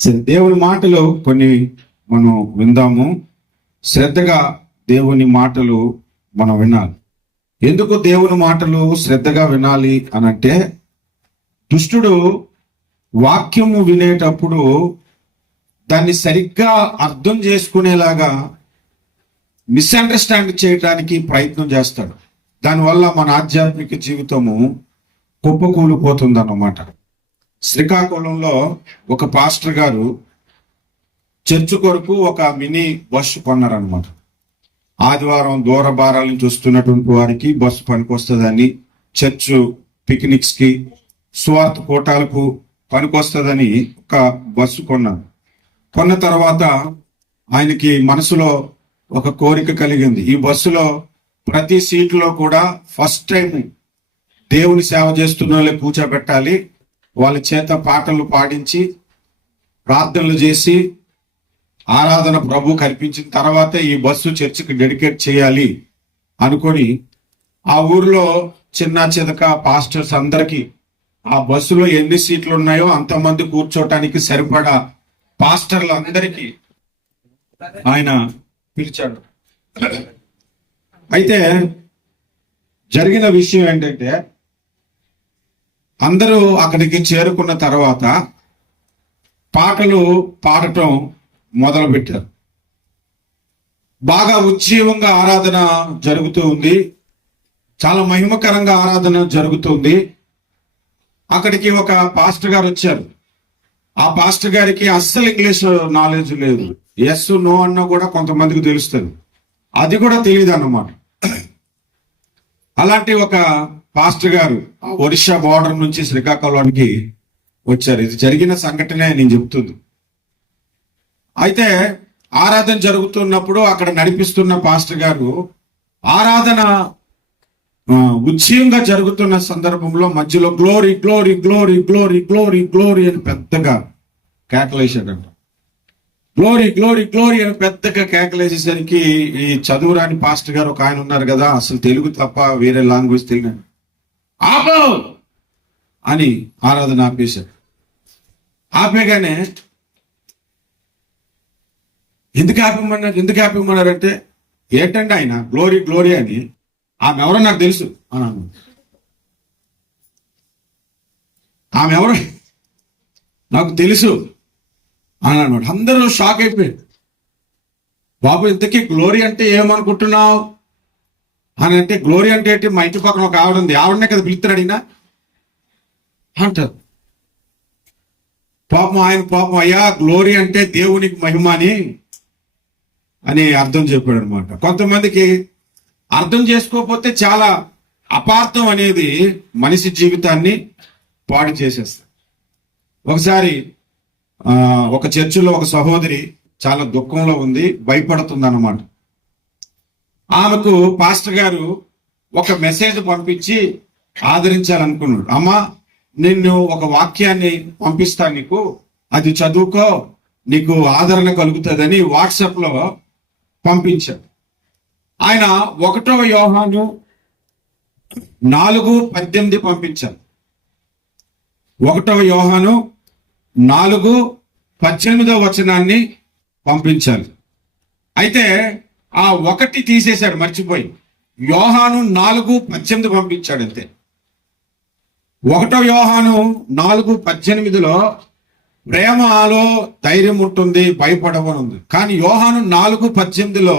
సరే, దేవుని మాటలు కొన్ని మనం విందాము. శ్రద్ధగా దేవుని మాటలు మనం వినాలి. ఎందుకు దేవుని మాటలు శ్రద్ధగా వినాలి అనంటే, దుష్టుడు వాక్యము వినేటప్పుడు దాన్ని సరిగ్గా అర్థం చేసుకునేలాగా మిస్అండర్స్టాండ్ చేయడానికి ప్రయత్నం చేస్తాడు. దానివల్ల మన ఆధ్యాత్మిక జీవితము కుప్పకూలిపోతుంది అన్నమాట. శ్రీకాకుళంలో ఒక పాస్టర్ గారు చర్చ్ కొరకు ఒక మినీ బస్సు కొన్నారనమాట. ఆదివారం దూర భారాల నుంచి వస్తున్నటువంటి వారికి బస్సు పనికొస్తుందని, చర్చ్ పిక్నిక్స్ కి, స్వార్థ కూటాలకు పనికొస్తుందని ఒక బస్సు కొన్నారు. కొన్న తర్వాత ఆయనకి మనసులో ఒక కోరిక కలిగింది. ఈ బస్సులో ప్రతి సీట్లో కూడా ఫస్ట్ టైం దేవుని సేవ చేస్తున్న వాళ్ళే కూర్చోబెట్టాలి, వాళ్ళ చేత పాటలు పాడించి ప్రార్థనలు చేసి ఆరాధన ప్రభు కల్పించిన తర్వాత ఈ బస్సు చర్చికి డెడికేట్ చేయాలి అనుకొని ఆ ఊర్లో చిన్న చితక పాస్టర్స్ అందరికీ ఆ బస్సులో ఎన్ని సీట్లు ఉన్నాయో అంతమంది కూర్చోటానికి సరిపడా పాస్టర్లు అందరికీ ఆయన పిలిచాడు. అయితే జరిగిన విషయం ఏంటంటే, అందరూ అక్కడికి చేరుకున్న తర్వాత పాటలు పాడటం మొదలు పెట్టారు. బాగా ఉజ్జీవంగా ఆరాధన జరుగుతూ ఉంది, చాలా మహిమకరంగా ఆరాధన జరుగుతుంది. అక్కడికి ఒక పాస్టర్ గారు వచ్చారు. ఆ పాస్టర్ గారికి అస్సలు ఇంగ్లీష్ నాలెడ్జ్ లేదు. ఎస్ నో అన్నా కూడా కొంతమందికి తెలుస్తుంది, అది కూడా తెలియదు అన్నమాట. అలాంటి ఒక పాస్టర్ గారు ఒడిషా బార్డర్ నుంచి శ్రీకాకుళానికి వచ్చారు. ఇది జరిగిన సంఘటనే నేను చెప్తుంది. అయితే ఆరాధన జరుగుతున్నప్పుడు అక్కడ నడిపిస్తున్న పాస్టర్ గారు ఆరాధన ఉజ్జీవంగా జరుగుతున్న సందర్భంలో మధ్యలో glory glory glory glory glory glory అని పెద్దగా కేకలేసాడంట. గ్లోరీ గ్లోరీ గ్లోరీ అని పెద్దగా కేకలేసేసరికి ఈ చదువురాని పాస్టర్ గారు ఒక ఆయన ఉన్నారు కదా, అసలు తెలుగు తప్ప వేరే లాంగ్వేజ్ తెలియదు, ఆపో అని ఆరాధన ఆపేశాడు. ఆపేగానే ఎందుకు ఆపేమన్నారంటే, ఏంటంటే ఆయన గ్లోరీ గ్లోరీ అని, ఆమె ఎవరో నాకు తెలుసు అని అన్నాడు. ఆమె ఎవరో నాకు తెలుసు అని అన్నాడు. అందరూ షాక్ అయిపోయారు. బాబు ఇంతకీ గ్లోరీ అంటే ఏమనుకుంటున్నావు అని అంటే, గ్లోరీ అంటే ఏంటి, మా ఇంటి పక్కన ఒక ఆవిడ ఉంది, ఆవిడనే కదా పిలుస్తున్నాడు ఈయన అంటారు. పాపం అయ్యా గ్లోరీ అంటే దేవునికి మహిమ అని అర్థం చెప్పాడు అనమాట. కొంతమందికి అర్థం చేసుకోకపోతే చాలా అపార్థం అనేది మనిషి జీవితాన్ని పాడు చేసేస్తుంది. ఒకసారి ఒక చర్చిలో ఒక సహోదరి చాలా దుఃఖంలో ఉంది, భయపడుతుంది అన్నమాట. ఆమెకు పాస్టర్ గారు ఒక మెసేజ్ పంపించి ఆదరించాలనుకున్నాడు. అమ్మా, నిన్ను ఒక వాక్యాన్ని పంపిస్తా, నీకు అది చదువుకో, నీకు ఆదరణ కలుగుతుందని వాట్సాప్లో పంపించాడు. ఆయన 1 యోహాను 4:18 పంపించారు. 1 యోహాను 4:18 వచనాన్ని పంపించాలి. అయితే ఆ 1 తీసేశాడు, మర్చిపోయి యోహాను 4:18 పంపించాడు అంతే. 1 యోహాను 4:18లో ప్రేమలో ధైర్యం ఉంటుంది, భయపడవని ఉంది. కానీ యోహాను 4:18లో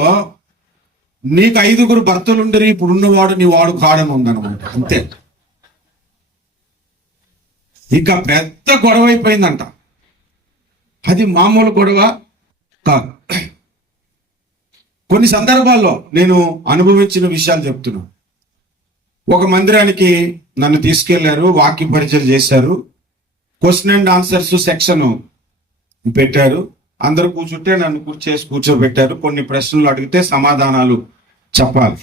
నీకు 5 భర్తలుండరు, ఇప్పుడున్నవాడు నీ వాడు కాడని ఉందన్నమాట. అంతే. ఇక పెద్ద గొడవ అయిపోయిందంట. అది మామూలు గొడవ కాదు. కొన్ని సందర్భాల్లో నేను అనుభవించిన విషయాలు చెప్తున్నాను. ఒక మందిరానికి నన్ను తీసుకెళ్లారు, వాక్య పరిచయం చేశారు. క్వశ్చన్ అండ్ ఆన్సర్స్ సెక్షన్ పెట్టారు. అందరూ కూర్చుంటే నన్ను కూర్చోబెట్టారు. కొన్ని ప్రశ్నలు అడిగితే సమాధానాలు చెప్పాలి.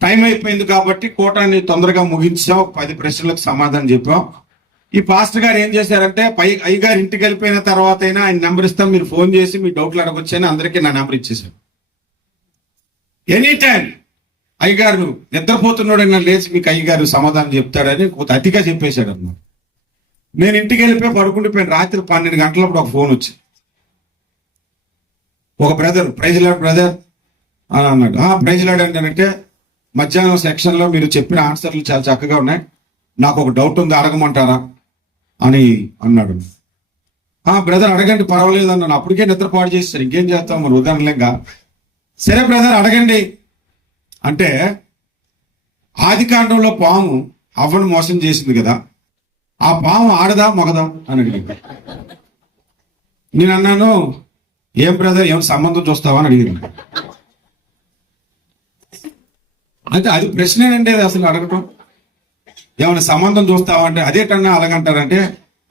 టైం అయిపోయింది కాబట్టి కోటాన్ని తొందరగా ముగించాం. 10 ప్రశ్నలకు సమాధానం చెప్పాం. ఈ పాస్టర్ గారు ఏం చేశారంటే, అయ్యగారు ఇంటికి వెళ్ళిపోయిన తర్వాత అయినా ఆయన నెంబర్ ఇస్తాం, మీరు ఫోన్ చేసి మీ డౌట్లు అడగొచ్చని అందరికీ నా నెంబర్ ఇచ్చేసారు. ఎనీ టైం అయ్యగారు నిద్రపోతున్నాడని లేచి మీకు అయ్యగారు సమాధానం చెప్తాడని అతిగా చెప్పేశాడు అన్నమాట. నేను ఇంటికి వెళ్ళిపోయి పడుకుండిపోయాను. రాత్రి 12 గంటలప్పుడు ఒక ఫోన్ వచ్చి, ఒక బ్రదర్, ప్రైజ్ లార్డ్ బ్రదర్ అని అన్నాడు. ప్రైజ్ లార్డ్ అంటే మధ్యాహ్నం సెక్షన్లో మీరు చెప్పిన ఆన్సర్లు చాలా చక్కగా ఉన్నాయి, నాకు ఒక డౌట్ ఉంది, అడగమంటారా అని అన్నాడు. బ్రదర్ అడగండి, పర్వాలేదు అన్నాను. అప్పటికే నిద్రపాటు చేస్తారు, ఇంకేం చేస్తాం మరి ఉదాహరణగా. సరే బ్రదర్ అడగండి అంటే, ఆదికాండంలో పాము అవ్వను మోసం చేసింది కదా, ఆ పాము ఆడదా మగదా అని అడిగింది. నేను అన్నాను, ఏం బ్రదర్ ఏం సంబంధం చూస్తావా అని అడిగింది. అంటే అది ప్రశ్నేనండి, అది అసలు అడగటం. ఏమైనా సంబంధం చూస్తావా అంటే అదేటన్నా అలాగంటారంటే,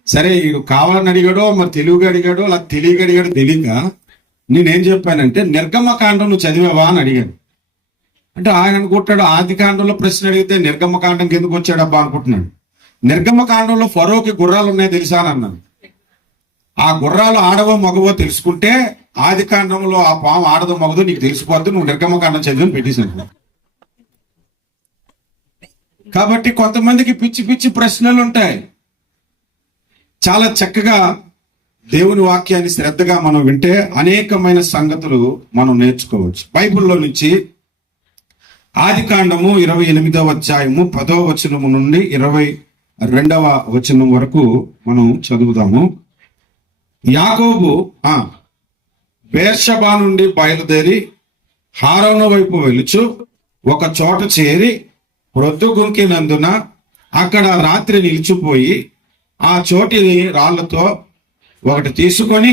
సరే వీడు కావాలని అడిగాడో మరి తెలివిగా అడిగాడో అలా తెలియక అడిగాడో తెలియక నేనేం చెప్పానంటే, నిర్గమకాండం నువ్వు చదివావా అని అడిగాను. అంటే ఆయన అనుకుంటాడు, ఆదికాండంలో ప్రశ్న అడిగితే నిర్గమకాండంకి ఎందుకు వచ్చాడబ్బా అనుకుంటున్నాడు. నిర్గమకాండంలో ఫరోకి గుర్రాలు ఉన్నాయి తెలుసా అని అన్నాను. ఆ గుర్రాలు ఆడవో మగవో తెలుసుకుంటే ఆదికాండంలో ఆ పాము ఆడదో మగదో నీకు తెలిసిపోద్ది, నువ్వు నిర్గమకాండం చదివి పెట్టేశాను. కాబట్టి కొంతమందికి పిచ్చి పిచ్చి ప్రశ్నలు ఉంటాయి. చాలా చక్కగా దేవుని వాక్యాన్ని శ్రద్ధగా మనం వింటే అనేకమైన సంగతులు మనం నేర్చుకోవచ్చు. బైబిల్లో నుంచి ఆదికాండము 28వ అధ్యాయము 10వ వచనము నుండి 22వ వచనం వరకు మనం చదువుదాము. యాకోబు బేర్షబా నుండి బయలుదేరి హారోను వైపు వెలుచు ఒక చోట చేరి ప్రొద్దుగుంకినందున అక్కడ రాత్రి నిలిచిపోయి ఆ చోటిని రాళ్లతో ఒకటి తీసుకొని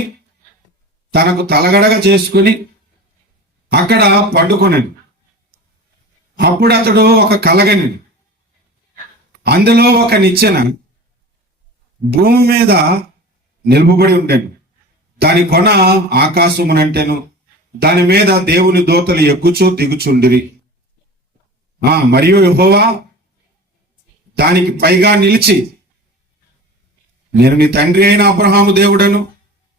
తనకు తలగడగా చేసుకుని అక్కడ పండుకొనను. అప్పుడు అతడు ఒక కలగని, అందులో ఒక నిచ్చెన భూమి మీద నిలువబడి ఉండెను. దాని కొన ఆకాశమునంటెను, దాని మీద దేవుని దూతలు ఎక్కుచూ దిగుచుండిరి. మరియు యెహోవా దానికి పైగా నిలిచి, నేను నీ తండ్రి అయిన అబ్రహాము దేవుడను,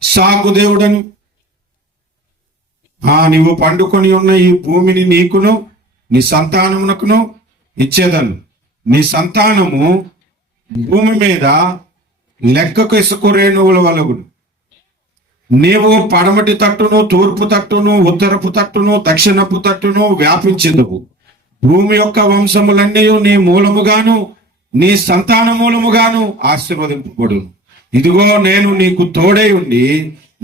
ఇస్సాకు దేవుడను, నీవు పండుకొని ఉన్న ఈ భూమిని నీకును నీ సంతానమునకును ఇచ్చేదను. నీ సంతానము భూమి మీద లెక్కకు ఇసుక రేణువుల వలగును. నీవు పడమటి తట్టును, తూర్పు తట్టును, ఉత్తరపు తట్టును, దక్షిణపు తట్టును వ్యాపించెదవు. భూమి యొక్క వంశములన్నీ నీ మూలముగాను నీ సంతాన మూలముగాను ఆశీర్వదింపబడు. ఇదిగో నేను నీకు తోడై ఉండి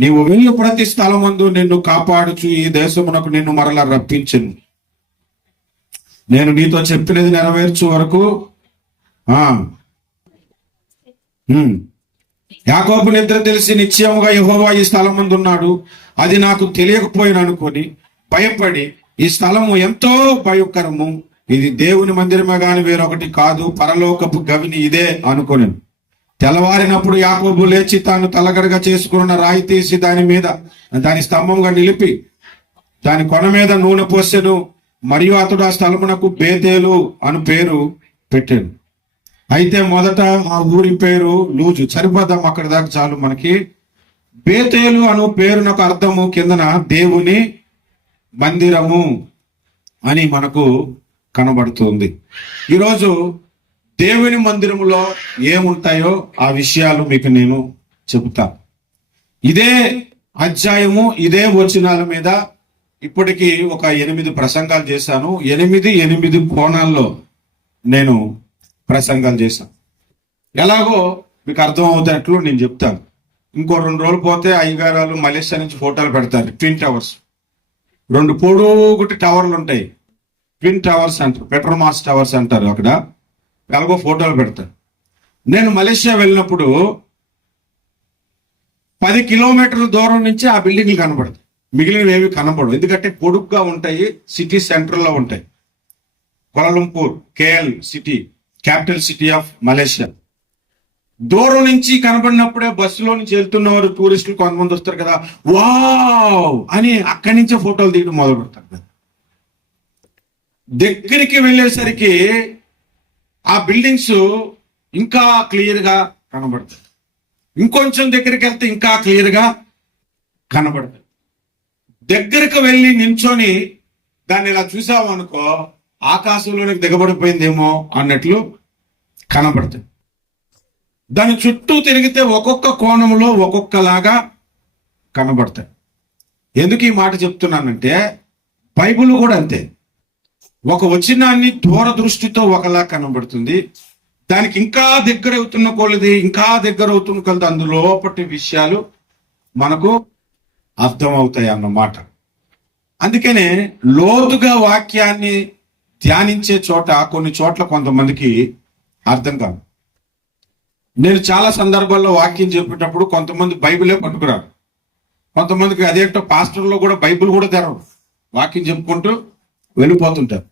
నీవు వెళ్ళు ప్రతి స్థలమందు నిన్ను కాపాడుచు ఈ దేశమునకు నిన్ను మరలా రప్పించను. నేను నీతో చెప్పినది నెరవేర్చు వరకు. యాకోబు నిద్ర తెలిసి నిశ్చయముగా యెహోవా ఈ స్థలం ముందు ఉన్నాడు, అది నాకు తెలియకపోయిన అనుకొని భయపడి, ఈ స్థలము ఎంతో భయంకరము, ఇది దేవుని మందిరమే గాని వేరొకటి కాదు, పరలోకపు గవిని ఇదే అనుకొని తెల్లవారినప్పుడు యాకోబు లేచి తాను తలగడగా చేసుకున్న రాయి తీసి దాని స్తంభంగా నిలిపి దాని కొన మీద నూనె పోసెను. మరియు అతడు ఆ స్థలమునకు బేతేలు అను పేరు పెట్టాను. అయితే మొదట ఆ ఊరి పేరు లూజు. సరిపోదాం అక్కడ దాకా చాలు మనకి. బేతేలు అను పేరునకు అర్థము కిందన దేవుని మందిరము అని మనకు కనబడుతుంది. ఈరోజు దేవుని మందిరములో ఏముంటాయో ఆ విషయాలు మీకు నేను చెబుతా. ఇదే అధ్యాయము ఇదే వచనాల మీద ఇప్పటికీ ఒక 8 ప్రసంగాలు చేశాను. 8 కోణాల్లో నేను ప్రసంగాలు చేశాను. ఎలాగో మీకు అర్థం అవుతున్నట్లు నేను చెప్తాను. ఇంకో 2 రోజులు పోతే అయ్యగారాలు మలేషియా నుంచి ఫోటోలు పెడతారు. ట్విన్ టవర్స్, 2 పొడుగుటి టవర్లు ఉంటాయి, ట్విన్ టవర్స్ అంటారు, పెట్రోమాస్ టవర్స్ అంటారు. అక్కడ ఎలాగో ఫోటోలు పెడతారు. నేను మలేషియా వెళ్ళినప్పుడు 10 కిలోమీటర్ల దూరం నుంచి ఆ బిల్డింగ్లు కనబడతాయి, మిగిలినవి ఏవి కనబడవు. ఎందుకంటే పొడుగ్గా ఉంటాయి, సిటీ సెంటర్లో ఉంటాయి. Kuala Lumpur KL city, capital city of Malaysia. దూరం నుంచి కనబడినప్పుడే బస్సులో నుంచి వెళ్తున్నవారు టూరిస్టులు కొంతమంది వస్తారు కదా, వావ్ అని అక్కడి నుంచే ఫోటోలు తీయడం మొదలు పెడతారు కదా. దగ్గరికి వెళ్ళేసరికి ఆ బిల్డింగ్స్ ఇంకా క్లియర్గా కనబడతాయి. ఇంకొంచెం దగ్గరికి వెళ్తే ఇంకా క్లియర్గా కనబడతాయి. దగ్గరకు వెళ్ళి నించొని దాన్ని ఇలా చూసాము అనుకో, ఆకాశంలోనికి దిగబడిపోయిందేమో అన్నట్లు కనబడతాయి. దాని చుట్టూ తిరిగితే ఒక్కొక్క కోణంలో ఒక్కొక్కలాగా కనబడతాయి. ఎందుకు ఈ మాట చెప్తున్నానంటే బైబిల్ కూడా అంతే. ఒక వచనాన్ని దూరదృష్టితో ఒకలా కనబడుతుంది, దానికి ఇంకా దగ్గర అవుతున్న కొలది ఇంకా దగ్గర అవుతున్న కొలది అందులోపటి విషయాలు మనకు అర్థమవుతాయి అన్నమాట. అందుకనే లోతుగా వాక్యాన్ని ధ్యానించే చోట కొన్ని చోట్ల కొంతమందికి అర్థం కాదు. నేను చాలా సందర్భాల్లో వాక్యం చెప్పేటప్పుడు కొంతమంది బైబిలే పట్టుకురారు, కొంతమందికి అదేంటో పాస్టర్లో కూడా బైబిల్ కూడా తెరవరు, వాక్యం చెప్పుకుంటూ వెళ్ళిపోతుంటారు.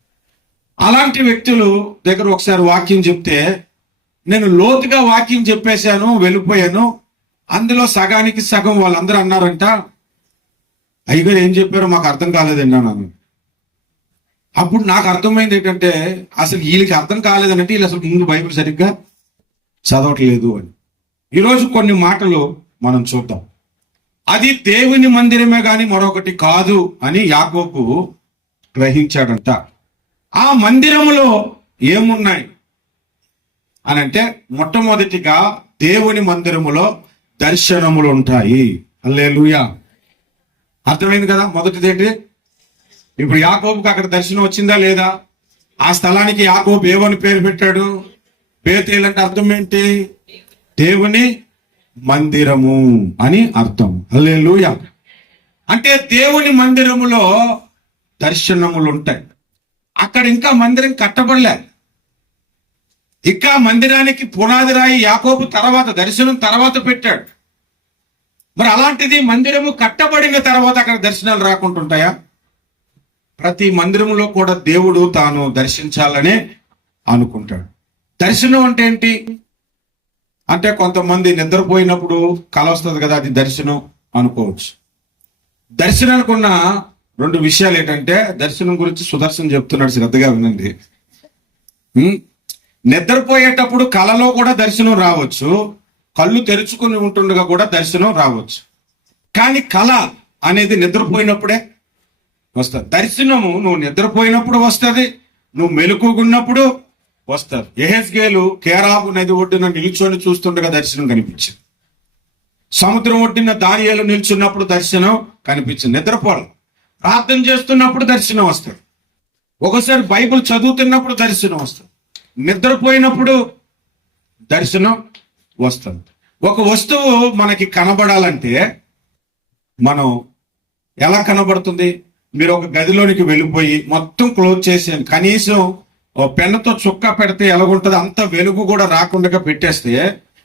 అలాంటి వ్యక్తులు దగ్గర ఒకసారి వాక్యం చెప్తే నేను లోతుగా వాక్యం చెప్పేశాను, వెళ్ళిపోయాను, అందులో సగానికి సగం వాళ్ళందరూ అన్నారంట, అయ్యగారు ఏం చెప్పారో మాకు అర్థం కాలేదండి అన్నాను. అప్పుడు నాకు అర్థమైంది ఏంటంటే అసలు వీళ్ళకి అర్థం కాలేదనంటే వీళ్ళు అసలు ముందు బైబిల్ సరిగ్గా చదవట్లేదు అని. ఈరోజు కొన్ని మాటలు మనం చూద్దాం. అది దేవుని మందిరమే కానీ మరొకటి కాదు అని యాకోబు గ్రహించాడంట. ఆ మందిరములో ఏమున్నాయి అని అంటే మొట్టమొదటిగా దేవుని మందిరములో దర్శనములు ఉంటాయి. హల్లెలూయా. అర్థమైంది కదా? మొదటిది ఏంటి? ఇప్పుడు యాకోబుకి అక్కడ దర్శనం వచ్చిందా లేదా? ఆ స్థలానికి యాకోబు ఏమని పేరు పెట్టాడు? బేతేల్ అంటే అర్థం ఏంటి? దేవుని మందిరము అని అర్థం. హల్లెలూయా. అంటే దేవుని మందిరములో దర్శనములు ఉంటాయి. అక్కడ ఇంకా మందిరం కట్టబడలే, ఇంకా మందిరానికి పునాది రాయి యాకోబు తర్వాత దర్శనం తర్వాత పెట్టాడు. మరి అలాంటిది మందిరము కట్టబడిన తర్వాత అక్కడ దర్శనాలు రాకుంటుంటాయా? ప్రతి మందిరములో కూడా దేవుడు తాను దర్శించాలనే అనుకుంటాడు. దర్శనం అంటే ఏంటి అంటే కొంతమంది నిద్రపోయినప్పుడు కల వస్తుంది కదా, అది దర్శనం అనుకోవచ్చు. దర్శనానికి ఉన్న రెండు విషయాలు ఏంటంటే, దర్శనం గురించి సుదర్శన్ చెప్తున్నాడు, శ్రద్ధగా వినండి. నిద్రపోయేటప్పుడు కలలో కూడా దర్శనం రావచ్చు, కళ్ళు తెరుచుకుని ఉంటుండగా కూడా దర్శనం రావచ్చు. కానీ కళ అనేది నిద్రపోయినప్పుడే వస్తుంది. దర్శనము నువ్వు నిద్రపోయినప్పుడు వస్తుంది, నువ్వు మెలకుగున్నప్పుడు వస్తుంది. యెహెజ్కేలు కేరాబు నది ఒడ్డున నిల్చొని చూస్తుండగా దర్శనం కనిపించింది. సముద్రం ఒడ్డున దానియేలు నిల్చున్నప్పుడు దర్శనం కనిపించింది. నిద్రపోవాలి. ప్రార్థన చేస్తున్నప్పుడు దర్శనం వస్తుంది. ఒకసారి బైబిల్ చదువుతున్నప్పుడు దర్శనం వస్తుంది. నిద్రపోయినప్పుడు దర్శనం వస్తుంది. ఒక వస్తువు మనకి కనబడాలంటే మనం ఎలా కనబడుతుంది? మీరు ఒక గదిలోనికి వెళ్ళిపోయి మొత్తం క్లోజ్ చేసి కనీసం పెన్నుతో చుక్క పెడితే ఎలాగుంటుంది అంత వెలుగు కూడా రాకుండా పెట్టేస్తే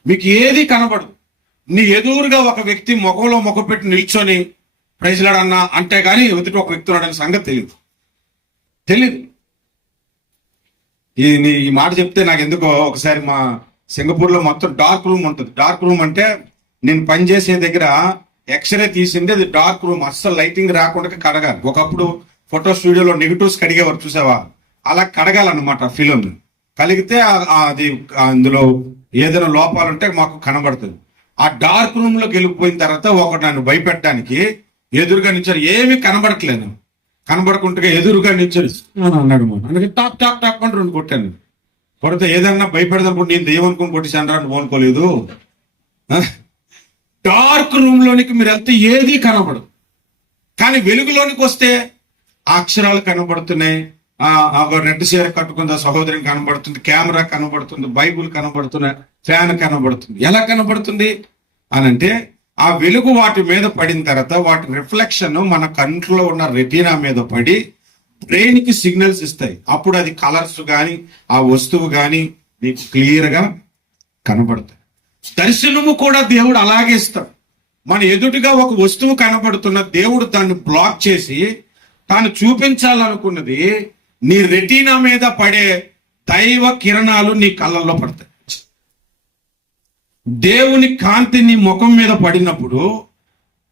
మీకు ఏది కనబడదు. నీ ఎదురుగా ఒక వ్యక్తి ముఖంలో ముఖ పెట్టి నిల్చొని ప్రైజ్లాడన్నా అంటే కానీ ఎదుటి ఒక వ్యక్తి ఉన్నాడని సంగతి తెలియదు. ఈ మాట చెప్తే నాకు ఎందుకో ఒకసారి మా సింగపూర్లో మొత్తం డార్క్ రూమ్ ఉంటుంది. డార్క్ రూమ్ అంటే నేను పనిచేసే దగ్గర ఎక్స్రే తీసింది, అది డార్క్ రూమ్, అస్సలు లైటింగ్ రాకుండా కడగాలి. ఒకప్పుడు ఫోటో స్టూడియోలో నెగిటివ్స్ కడిగేవారు, చూసావా? అలా కడగాలన్నమాట. ఫిలిం కలిగితే అది అందులో ఏదైనా లోపాలు ఉంటే మాకు కనబడుతుంది. ఆ డార్క్ రూమ్ లోకి వెళ్ళిపోయిన తర్వాత ఒకటి నన్ను భయపెట్టడానికి ఎదురుగా నిల్చొని ఏమీ కనబడట్లేదు, కనబడకుండా ఎదురుగా నిల్చొని అన్నాడు. అందుకే టాప్ టాప్ టాప్ అని రెండు కొట్టాను. కొడితే ఏదన్నా భయపెడదనుకుంటే నేను దెయ్యం అనుకుని కొట్టేసాను రా, అనుకోలేదు. డార్క్ రూమ్ లోనికి మీరు వెళ్తే ఏది కనబడదు. కానీ వెలుగులోనికి వస్తే ఆ అక్షరాలు కనబడుతున్నాయి, రెడ్ చీర కట్టుకుంది సహోదరిని కనబడుతుంది, కెమెరా కనబడుతుంది, బైబుల్ కనబడుతున్నాయి, ఫ్యాన్ కనబడుతుంది. ఎలా కనబడుతుంది అని అంటే ఆ వెలుగు వాటి మీద పడిన తర్వాత వాటి రిఫ్లెక్షన్ మన కంట్లో ఉన్న రెటీనా మీద పడి బ్రెయిన్ కి సిగ్నల్స్ ఇస్తాయి. అప్పుడు అది కలర్స్ కానీ ఆ వస్తువు కానీ నీకు క్లియర్ గా కనబడతాయి. దర్శనము కూడా దేవుడు అలాగే ఇస్తాడు. మన ఎదుటిగా ఒక వస్తువు కనబడుతున్న దేవుడు దాన్ని బ్లాక్ చేసి తాను చూపించాలనుకున్నది నీ రెటీనా మీద పడే దైవ కిరణాలు నీ కళ్ళల్లో పడతాయి. దేవుని కాంతి నీ ముఖం మీద పడినప్పుడు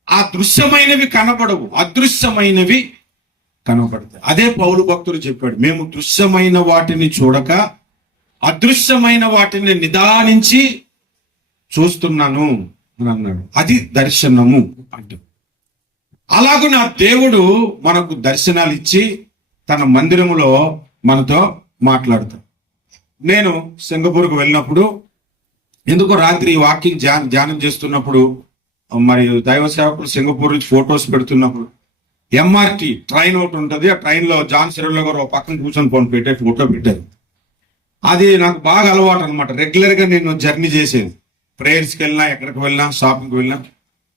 ఆ దృశ్యమైనవి కనబడవు, అదృశ్యమైనవి కనబడతాయి. అదే పౌలు భక్తుడు చెప్పాడు, మేము దృశ్యమైన వాటిని చూడక అదృశ్యమైన వాటిని నిదానించి చూస్తున్నాను అని అన్నాడు. అది దర్శనము అంటే. అలాగూ నా దేవుడు మనకు దర్శనాలు ఇచ్చి తన మందిరములో మనతో మాట్లాడతాడు. నేను సింగపూర్కు వెళ్ళినప్పుడు ఎందుకో రాత్రి వాకింగ్ ధ్యానం చేస్తున్నప్పుడు మరి దైవ సేవకులు సింగపూర్ నుంచి ఫొటోస్ పెడుతున్నప్పుడు ఎంఆర్టీ ట్రైన్ ఒకటి ఉంటుంది, ఆ ట్రైన్ లో జాన్ సిరల్లో గారు ఒక పక్కన కూర్చొని పెట్టే ఫోటో పెట్టారు. అది నాకు బాగా అలవాటు అనమాట. రెగ్యులర్ గా నేను జర్నీ చేసేది, ప్రేయర్స్కి వెళ్ళినా ఎక్కడికి వెళ్ళినా షాపింగ్కి వెళ్ళినా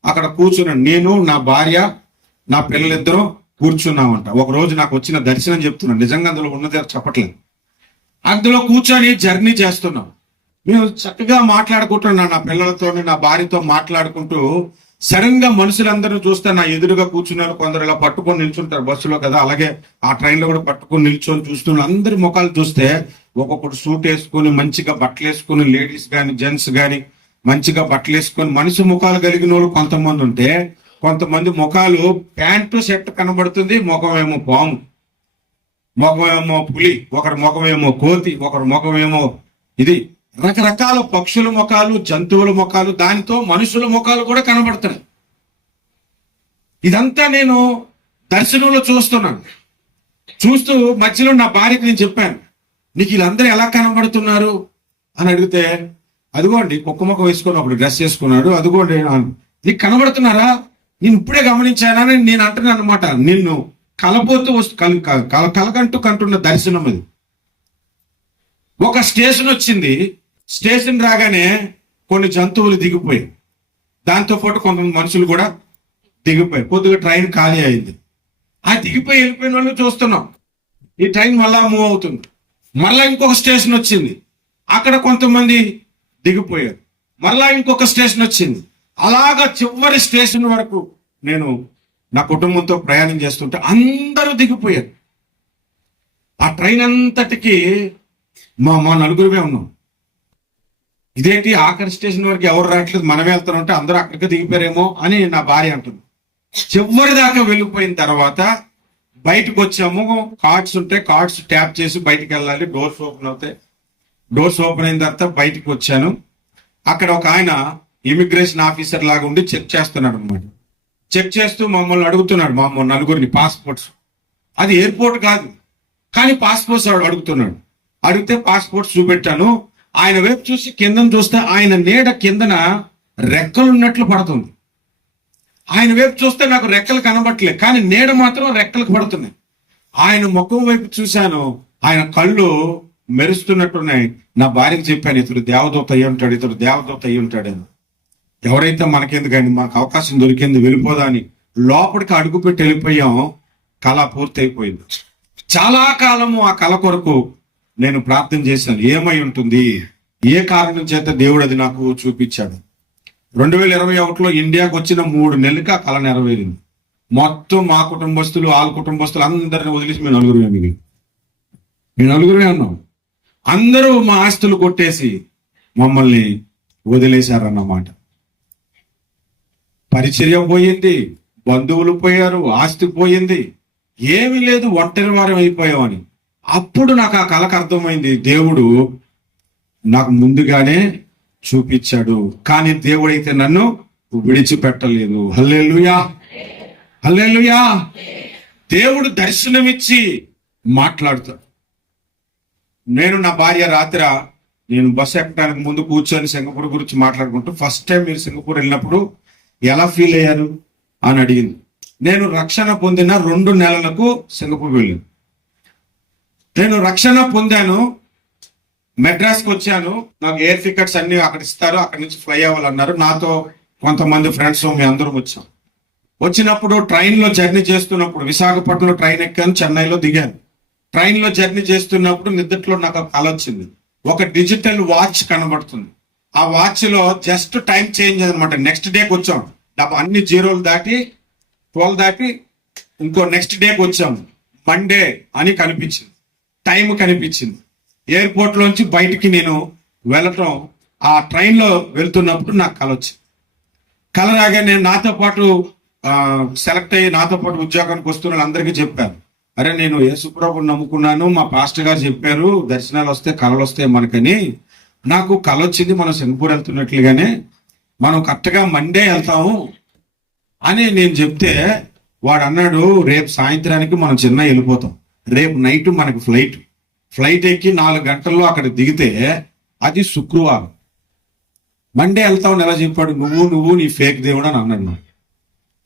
అక్కడ కూర్చున్నాను. నేను, నా భార్య, నా పిల్లలిద్దరూ కూర్చున్నామంట. ఒక రోజు నాకు వచ్చిన దర్శనం చెప్తున్నాను, నిజంగా అందులో ఉన్నది చెప్పట్లేదు. అందులో కూర్చొని జర్నీ చేస్తున్నాం. మేము చక్కగా మాట్లాడుకుంటున్నాను, నా పిల్లలతో నా భార్యతో మాట్లాడుకుంటూ సడన్ గా మనుషులందరూ చూస్తే నా ఎదురుగా కూర్చున్నారు. కొందరు ఇలా పట్టుకొని నిల్చుంటారు బస్సులో కదా, అలాగే ఆ ట్రైన్ లో కూడా పట్టుకొని నిల్చొని చూస్తున్నారు. అందరి ముఖాలు చూస్తే ఒక్కొక్కటి సూట్ వేసుకొని మంచిగా బట్టలు వేసుకుని, లేడీస్ కానీ జెంట్స్ కానీ మంచిగా బట్టలు వేసుకొని మనిషి ముఖాలు కలిగిన వాళ్ళు కొంతమంది ఉంటే, కొంతమంది ముఖాలు ప్యాంటు షర్ట్ కనబడుతుంది, ముఖమేమో పాము, ముఖమేమో పులి, ఒకరి ముఖమేమో కోతి, ఒకరి ముఖమేమో ఇది, రకరకాల పక్షుల ముఖాలు, జంతువుల ముఖాలు, దానితో మనుషుల ముఖాలు కూడా కనబడుతున్నాయి. ఇదంతా నేను దర్శనంలో చూస్తున్నాను. చూస్తూ మధ్యలో నా భార్యకి నేను చెప్పాను, నీకు వీళ్ళందరూ ఎలా కనబడుతున్నారు అని అడిగితే, అదిగోండి కుక్క ముఖం వేసుకొని ఒకడు డ్రెస్ వేసుకున్నాడు, అదిగోండి నీకు కనబడుతున్నారా, నేను ఇప్పుడే గమనించానని నేను అంటున్నాను అనమాట. నిన్ను కలబోతూ కలకంటూ కంటున్న దర్శనం అది. ఒక స్టేషన్ వచ్చింది, స్టేషన్ రాగానే కొన్ని జంతువులు దిగిపోయాయి, దాంతో పాటు కొంతమంది మనుషులు కూడా దిగిపోయాయి. కొద్దిగా ట్రైన్ ఖాళీ అయింది. ఆ దిగిపోయి వెళ్ళిపోయిన వాళ్ళు చూస్తున్నాం. ఈ ట్రైన్ మళ్ళా మూవ్ అవుతుంది. మళ్ళా ఇంకొక స్టేషన్ వచ్చింది, అక్కడ కొంతమంది దిగిపోయారు. మళ్ళా ఇంకొక స్టేషన్ వచ్చింది. అలాగా చివరి స్టేషన్ వరకు నేను నా కుటుంబంతో ప్రయాణం చేస్తుంటే అందరూ దిగిపోయారు. ఆ ట్రైన్ అంతటికి మా నలుగురుమే ఉన్నాం. ఇదేంటి ఆఖరి స్టేషన్ వరకు ఎవరు రావట్లేదు, మనమే వెళ్తానంటే అందరూ అక్కడికి దిగిపోయారేమో అని నా భార్య అంటుంది. చివరి దాకా వెళ్ళిపోయిన తర్వాత బయటకు వచ్చాము. కార్డ్స్ ఉంటే కార్డ్స్ ట్యాప్ చేసి బయటకు వెళ్ళాలి. డోర్స్ ఓపెన్ అవుతాయి. డోర్స్ ఓపెన్ అయిన తర్వాత బయటకు వచ్చాను. అక్కడ ఒక ఆయన ఇమిగ్రేషన్ ఆఫీసర్ లాగా ఉండి చెక్ చేస్తున్నాడు అనమాట. చెక్ చేస్తూ మమ్మల్ని అడుగుతున్నాడు, మా నలుగురిని పాస్పోర్ట్స్. అది ఎయిర్పోర్ట్ కాదు, కానీ పాస్పోర్ట్స్ అడుగుతున్నాడు. అడిగితే పాస్పోర్ట్స్ చూపెట్టాను. ఆయన వైపు చూసి కిందను చూస్తే ఆయన నీడ కిందన రెక్కలు ఉన్నట్లు పడుతుంది. ఆయన వైపు చూస్తే నాకు రెక్కలు కనబట్టలేదు, కానీ నీడ మాత్రం రెక్కలకు పడుతున్నాయి. ఆయన ముఖం వైపు చూశాను, ఆయన కళ్ళు మెరుస్తున్నట్టున్నాయి. నా భార్యకి చెప్పాను, ఇతడు దేవదూత అయ్యి ఉంటాడు, ఇతడు దేవదూత అయ్యి ఉంటాడని. ఎవరైతే మనకెందుకండి, మనకు అవకాశం దొరికింది వెళ్ళిపోదా అని లోపలికి అడుగుపెట్టి వెళ్ళిపోయాం. కళ పూర్తయిపోయింది. చాలా కాలము ఆ కళ కొరకు నేను ప్రార్థన చేశాను. ఏమై ఉంటుంది, ఏ కారణం చేత దేవుడు అది నాకు చూపించాడు. 2021లో ఇండియాకు వచ్చిన 3 నెలలకి ఆ కళ నెరవేరింది. మొత్తం మా కుటుంబస్తులు, వాళ్ళ కుటుంబస్తులు అందరిని వదిలేసి మేము నలుగురుమే ఉన్నాం. అందరూ మా ఆస్తులు కొట్టేసి మమ్మల్ని వదిలేశారన్నమాట. పరిచర్య పోయింది, బంధువులు పోయారు, ఆస్తి పోయింది, ఏమీ లేదు, ఒంటరి వారం అయిపోయామని. అప్పుడు నాకు ఆ కళకు అర్థమైంది, దేవుడు నాకు ముందుగానే చూపించాడు, కానీ దేవుడైతే నన్ను విడిచిపెట్టలేదు. హల్లెలూయా, హల్లెలూయా. దేవుడు దర్శనమిచ్చి మాట్లాడుతాడు. నేను నా భార్య రాత్రి నేను బస్సు ఎక్కడానికి ముందు కూర్చొని సింగపూర్ గురించి మాట్లాడుకుంటూ, ఫస్ట్ టైం మీరు సింగపూర్ వెళ్ళినప్పుడు ఎలా ఫీల్ అయ్యారు అని అడిగింది. నేను రక్షణ పొందిన 2 నెలలకు సింగపూర్ వెళ్ళాను. నేను రక్షణ పొందాను, మెడ్రాస్కి వచ్చాను. నాకు ఎయిర్ టికెట్స్ అన్ని అక్కడ ఇస్తారు, అక్కడి నుంచి ఫ్లై అవ్వాలన్నారు. నాతో కొంతమంది ఫ్రెండ్స్ మేము అందరం వచ్చాం. వచ్చినప్పుడు ట్రైన్లో జర్నీ చేస్తున్నప్పుడు విశాఖపట్నంలో ట్రైన్ ఎక్కాను, చెన్నైలో దిగాను. ట్రైన్లో జర్నీ చేస్తున్నప్పుడు నిద్రలో నాకు కల వచ్చింది. ఒక డిజిటల్ వాచ్ కనబడుతుంది. ఆ వాచ్లో జస్ట్ టైం చేంజ్ అనమాట. నెక్స్ట్ డేకి వచ్చాం, అన్ని 0 దాటి 12 దాటి ఇంకో నెక్స్ట్ డేకి వచ్చాము. మండే అని కనిపించింది, టైం కనిపించింది. ఎయిర్పోర్ట్ లోంచి బయటికి నేను వెళ్ళటం, ఆ ట్రైన్లో వెళ్తున్నప్పుడు నాకు కల వచ్చింది. కల రాగా నేను నాతో పాటు సెలెక్ట్ అయ్యి నాతో పాటు ఉద్యోగానికి వస్తున్న వాళ్ళందరికీ చెప్పాను, అరే నేను యేసుప్రభుని నమ్ముకున్నాను, మా పాస్టర్ గారు చెప్పారు దర్శనాలు వస్తే కళలు వస్తాయి మనకని. నాకు కళ వచ్చింది, మనం సింగపూర్ వెళ్తున్నట్లుగానే మనం కరెక్ట్గా మండే వెళ్తాము అని నేను చెప్తే, వాడు అన్నాడు, రేపు సాయంత్రానికి మనం చెన్నై వెళ్ళిపోతాం, రేపు నైట్ మనకు ఫ్లైట్ ఎక్కి 4 గంటల్లో అక్కడ దిగితే అది శుక్రవారం. మండే వెళ్తామని ఎలా చెప్పాడు? నువ్వు నీ ఫేక్ దేవుడు అని అన్నాడు నాకు.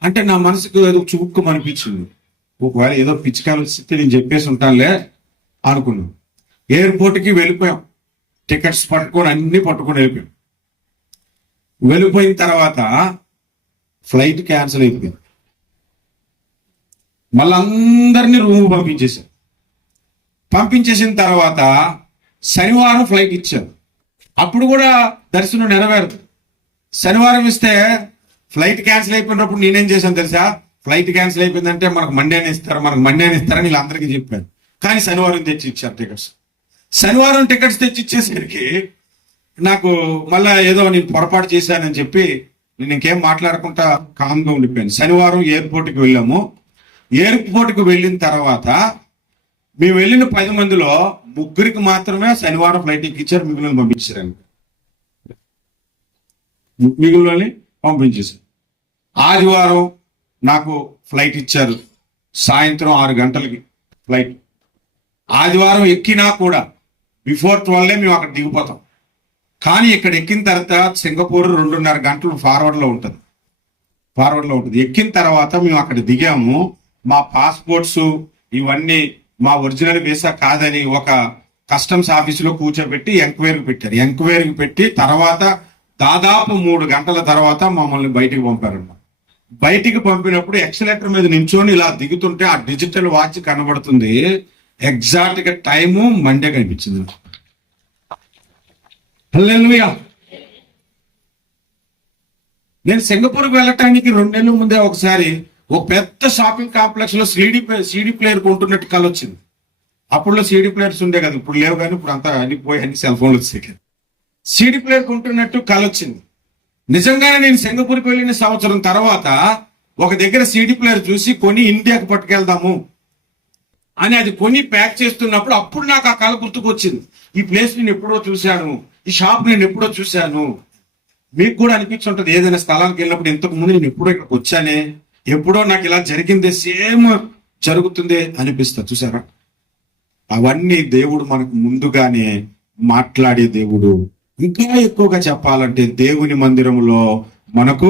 అంటే నా మనసుకు ఏదో చుక్కు అనిపించింది. ఒకవేళ ఏదో పిచ్చికాల స్థితి నేను చెప్పేసి ఉంటానులే అనుకున్నాను. ఎయిర్పోర్ట్కి వెళ్ళిపోయాం, టికెట్స్ పట్టుకొని అన్ని పట్టుకొని వెళ్ళిపోయాం. వెళ్ళిపోయిన తర్వాత ఫ్లైట్ క్యాన్సిల్ అయిపోయింది. మళ్ళీ అందరినీ రూమ్ పంపించేశారు. పంపించేసిన తర్వాత శనివారం ఫ్లైట్ ఇచ్చారు. అప్పుడు కూడా దర్శనం నెరవేరదు. శనివారం ఇస్తే ఫ్లైట్ క్యాన్సిల్ అయిపోయినప్పుడు నేనేం చేశాను తెలుసా? ఫ్లైట్ క్యాన్సిల్ అయిపోయిందంటే మనకు మండే అని ఇస్తారని వీళ్ళందరికీ చెప్పాను. కానీ శనివారం తెచ్చి ఇచ్చారు టికెట్స్. శనివారం టికెట్స్ తెచ్చి ఇచ్చేసరికి నాకు మళ్ళా ఏదో నేను పొరపాటు చేశానని చెప్పి నేను ఇంకేం మాట్లాడకుండా కామ్గా ఉండిపోయాను. శనివారం ఎయిర్పోర్ట్కి వెళ్ళాము. ఎయిర్పోర్ట్కి వెళ్ళిన తర్వాత మేము వెళ్ళిన 10 మందిలో 3 మాత్రమే శనివారం ఫ్లైట్ ఎక్కిచ్చారు, మిగిలిన పంపించారు. మిగిలిన పంపించేశారు. ఆదివారం నాకు ఫ్లైట్ ఇచ్చారు, సాయంత్రం 6 గంటలకి ఫ్లైట్. ఆదివారం ఎక్కినా కూడా బిఫోర్ 12 మేము అక్కడ దిగిపోతాం. కానీ ఇక్కడ ఎక్కిన తర్వాత సింగపూర్ 2.5 గంటలు ఫార్వర్డ్లో ఉంటుంది. ఎక్కిన తర్వాత మేము అక్కడ దిగాము. మా పాస్పోర్ట్స్ ఇవన్నీ మా ఒరిజినల్ వీసా కాదని ఒక కస్టమ్స్ ఆఫీసులో కూర్చోబెట్టి ఎంక్వైరీకి పెట్టారు. ఎంక్వైరీకి పెట్టి తర్వాత దాదాపు 3 గంటల తర్వాత మమ్మల్ని బయటికి పంపారన్నమాట. బయటికి పంపినప్పుడు ఎక్సలేటర్ మీద నించొని ఇలా దిగుతుంటే ఆ డిజిటల్ వాచ్ కనబడుతుంది. ఎగ్జాక్ట్ గా టైము మండే కనిపించింది. హల్లెలూయా. నేను సింగపూర్కి వెళ్ళటానికి 2 నెలల ముందే ఒకసారి ఒక పెద్ద షాపింగ్ కాంప్లెక్స్ లో సీడీ ప్లేయర్ కొంటున్నట్టు కళ వచ్చింది. అప్పుడులో సీడీ ప్లేయర్స్ ఉండే కదా, ఇప్పుడు లేవు. కానీ ఇప్పుడు అంతా అన్ని పోయి అన్ని సెల్ ఫోన్లు వచ్చాయి. సీడీ ప్లేయర్ కొంటున్నట్టు కళ వచ్చింది. నిజంగానే నేను సింగపూర్కి వెళ్ళిన సంవత్సరం తర్వాత ఒక దగ్గర సీడీ ప్లేయర్ చూసి కొని ఇండియాకి పట్టుకెళ్దాము అని అది కొని ప్యాక్ చేస్తున్నప్పుడు అప్పుడు నాకు ఆ కళ గుర్తుకొచ్చింది. ఈ ప్లేస్ నేను ఎప్పుడో చూశాను, ఈ షాప్ నేను ఎప్పుడో చూశాను. మీకు కూడా అనిపించుంటది, ఏదైనా స్థలానికి వెళ్ళినప్పుడు ఇంతకు ముందు నేను ఎప్పుడో ఇక్కడికి వచ్చానే, ఎప్పుడో నాకు ఇలా జరిగింది, సేమ్ జరుగుతుంది అనిపిస్తుంది. చూసారా? అవన్నీ దేవుడు మనకు ముందుగానే మాట్లాడే దేవుడు. ఇంకా ఎక్కువగా చెప్పాలంటే దేవుని మందిరంలో మనకు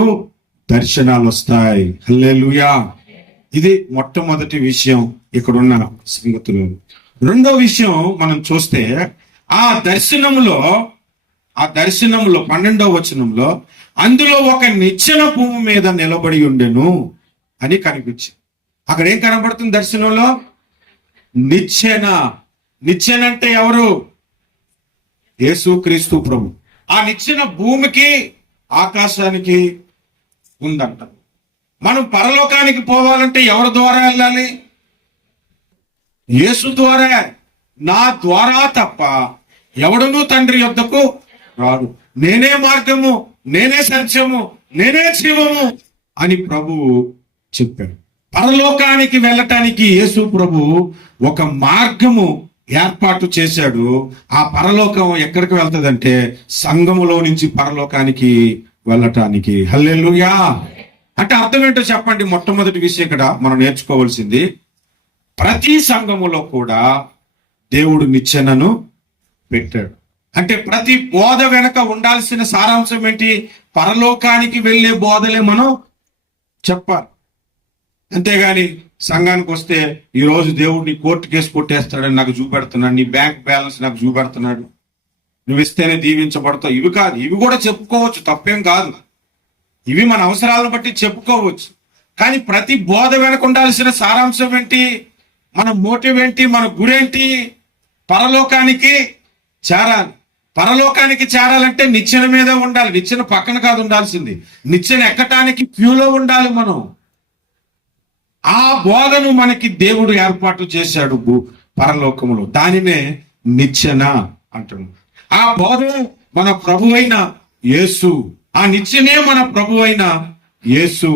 దర్శనాలు వస్తాయి. హల్లెలూయా. ఇది మొట్టమొదటి విషయం ఇక్కడున్న సంగతులు. రెండో విషయం మనం చూస్తే ఆ దర్శనంలో 12వ వచనంలో అందులో ఒక నిచ్చెన భూమి మీద నిలబడి ఉండెను అని కనిపించింది. అక్కడ ఏం కనబడుతుంది దర్శనంలో? నిచ్చెన అంటే ఎవరు? యేసుక్రీస్తు ప్రభు. ఆ నిచ్చెన భూమికి ఆకాశానికి ఉందంట. మనం పరలోకానికి పోవాలంటే ఎవరి ద్వారా వెళ్ళాలి? యేసు ద్వారా. నా ద్వారా తప్ప ఎవడనూ తండ్రి యొద్దకు రాడు. నేనే మార్గము, నేనే సత్యము, నేనే జీవము అని ప్రభువు చెప్పాడు. పరలోకానికి వెళ్ళటానికి యేసు ప్రభు ఒక మార్గము ఏర్పాటు చేశాడు. ఆ పరలోకం ఎక్కడికి వెళ్తుందంటే సంఘములో నుంచి పరలోకానికి వెళ్ళటానికి. హల్లెలూయా. అంటే అర్థం ఏంటో చెప్పండి. మొట్టమొదటి విషయం ఇక్కడ మనం నేర్చుకోవాల్సింది, ప్రతి సంఘములో కూడా దేవుడు నిచ్చెనను పెట్టాడు. అంటే ప్రతి బోధ వెనక ఉండాల్సిన సారాంశం ఏంటి? పరలోకానికి వెళ్ళే బోధలే మనం చెప్పాలి. అంతేగాని సంఘానికి వస్తే ఈరోజు దేవుడు నీ కోర్టు కేసు కొట్టేస్తాడని నాకు చూపెడుతున్నాడు, నీ బ్యాంక్ బ్యాలెన్స్ నాకు చూపెడుతున్నాడు, నువ్వు ఇస్తేనే దీవించబడతావు. ఇవి కాదు, ఇవి కూడా చెప్పుకోవచ్చు, తప్పేం కాదు. ఇవి మన అవసరాలను బట్టి చెప్పుకోవచ్చు. కానీ ప్రతి బోధ వెనక ఉండాల్సిన సారాంశం ఏంటి? మన మోటివ్ ఏంటి? మన గురేంటి? పరలోకానికి చేరాలి. పరలోకానికి చేరాలంటే నిచ్చెన మీద ఉండాలి. నిచ్చెన పక్కన కాదు ఉండాల్సింది. నిచ్చెన ఎక్కటానికి క్యూలో ఉండాలి మనం. ఆ బోధను మనకి దేవుడు ఏర్పాటు చేశాడు పరలోకములో. దానినే నిచ్చెన అంటున్నాం. ఆ బోధ మన ప్రభు అయిన యేసు. ఆ నిచ్చెనే మన ప్రభు అయిన యేసు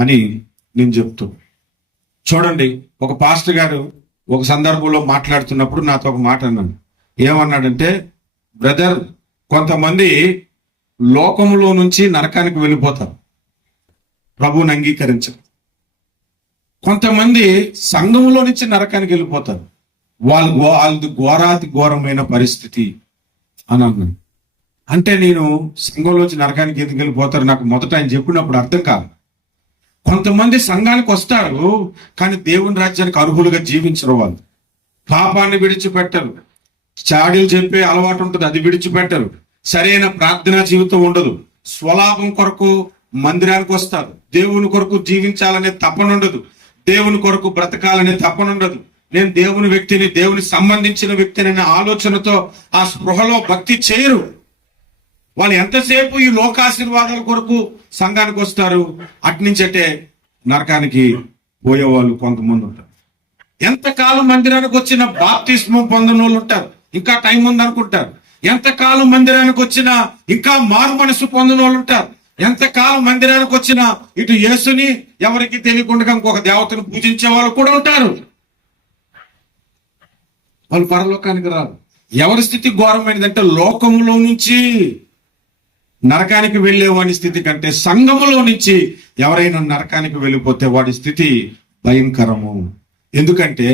అని నేను చెప్తూ. చూడండి, ఒక పాస్టర్ గారు ఒక సందర్భంలో మాట్లాడుతున్నప్పుడు నాతో ఒక మాట అన్నాడు. ఏమన్నాడంటే, బ్రదర్, కొంతమంది లోకములో నుంచి నరకానికి వెళ్ళిపోతారు ప్రభువుని అంగీకరించరు. కొంతమంది సంఘములో నుంచి నరకానికి వెళ్ళిపోతారు. వాళ్ళది ఘోరాతి ఘోరమైన పరిస్థితి అని అన్నాడు. అంటే నేను సంఘంలోంచి నరకానికి ఎందుకు వెళ్ళిపోతారు నాకు మొదట ఆయన చెప్పినప్పుడు అర్థం కాదు. కొంతమంది సంఘానికి వస్తారు కానీ దేవుని రాజ్యానికి అర్హులుగా జీవించరు. వాళ్ళు పాపాన్ని విడిచిపెట్టరు, చాడీలు చెప్పే అలవాటు ఉంటుంది, అది విడిచిపెట్టరు, సరైన ప్రార్థనా జీవితం ఉండదు, స్వలాభం కొరకు మందిరానికి వస్తారు, దేవుని కొరకు జీవించాలనే తపన ఉండదు, దేవుని కొరకు బ్రతకాలనే తపన ఉండదు, నేను దేవుని వ్యక్తిని, దేవుని సంబంధించిన వ్యక్తిని అనే ఆలోచనతో ఆ స్పృహలో భక్తి చేయరు. వాళ్ళు ఎంతసేపు ఈ లోకాశీర్వాదాల కొరకు సంఘానికి వస్తారు, అట్నుంచటే నరకానికి పోయేవాళ్ళు కొంతమంది ఉంటారు. ఎంతకాలం మందిరానికి వచ్చిన బాప్తిస్మం పొందిన వాళ్ళు ఉంటారు, ఇంకా టైం ఉందనుకుంటారు. ఎంతకాలం మందిరానికి వచ్చినా ఇంకా మారు మనసు పొందిన వాళ్ళు ఉంటారు. ఎంతకాలం మందిరానికి వచ్చినా ఇటు యేసుని ఎవరికి తెలియకుండా ఇంకొక దేవతను పూజించే వాళ్ళు కూడా ఉంటారు. వాళ్ళు పరలోకానికి రారు. ఎవరి స్థితి ఘోరమైనదంటే లోకంలో నుంచి నరకానికి వెళ్ళేవాడి స్థితి కంటే సంఘములో నుంచి ఎవరైనా నరకానికి వెళ్ళిపోతే వాడి స్థితి భయంకరము. ఎందుకంటే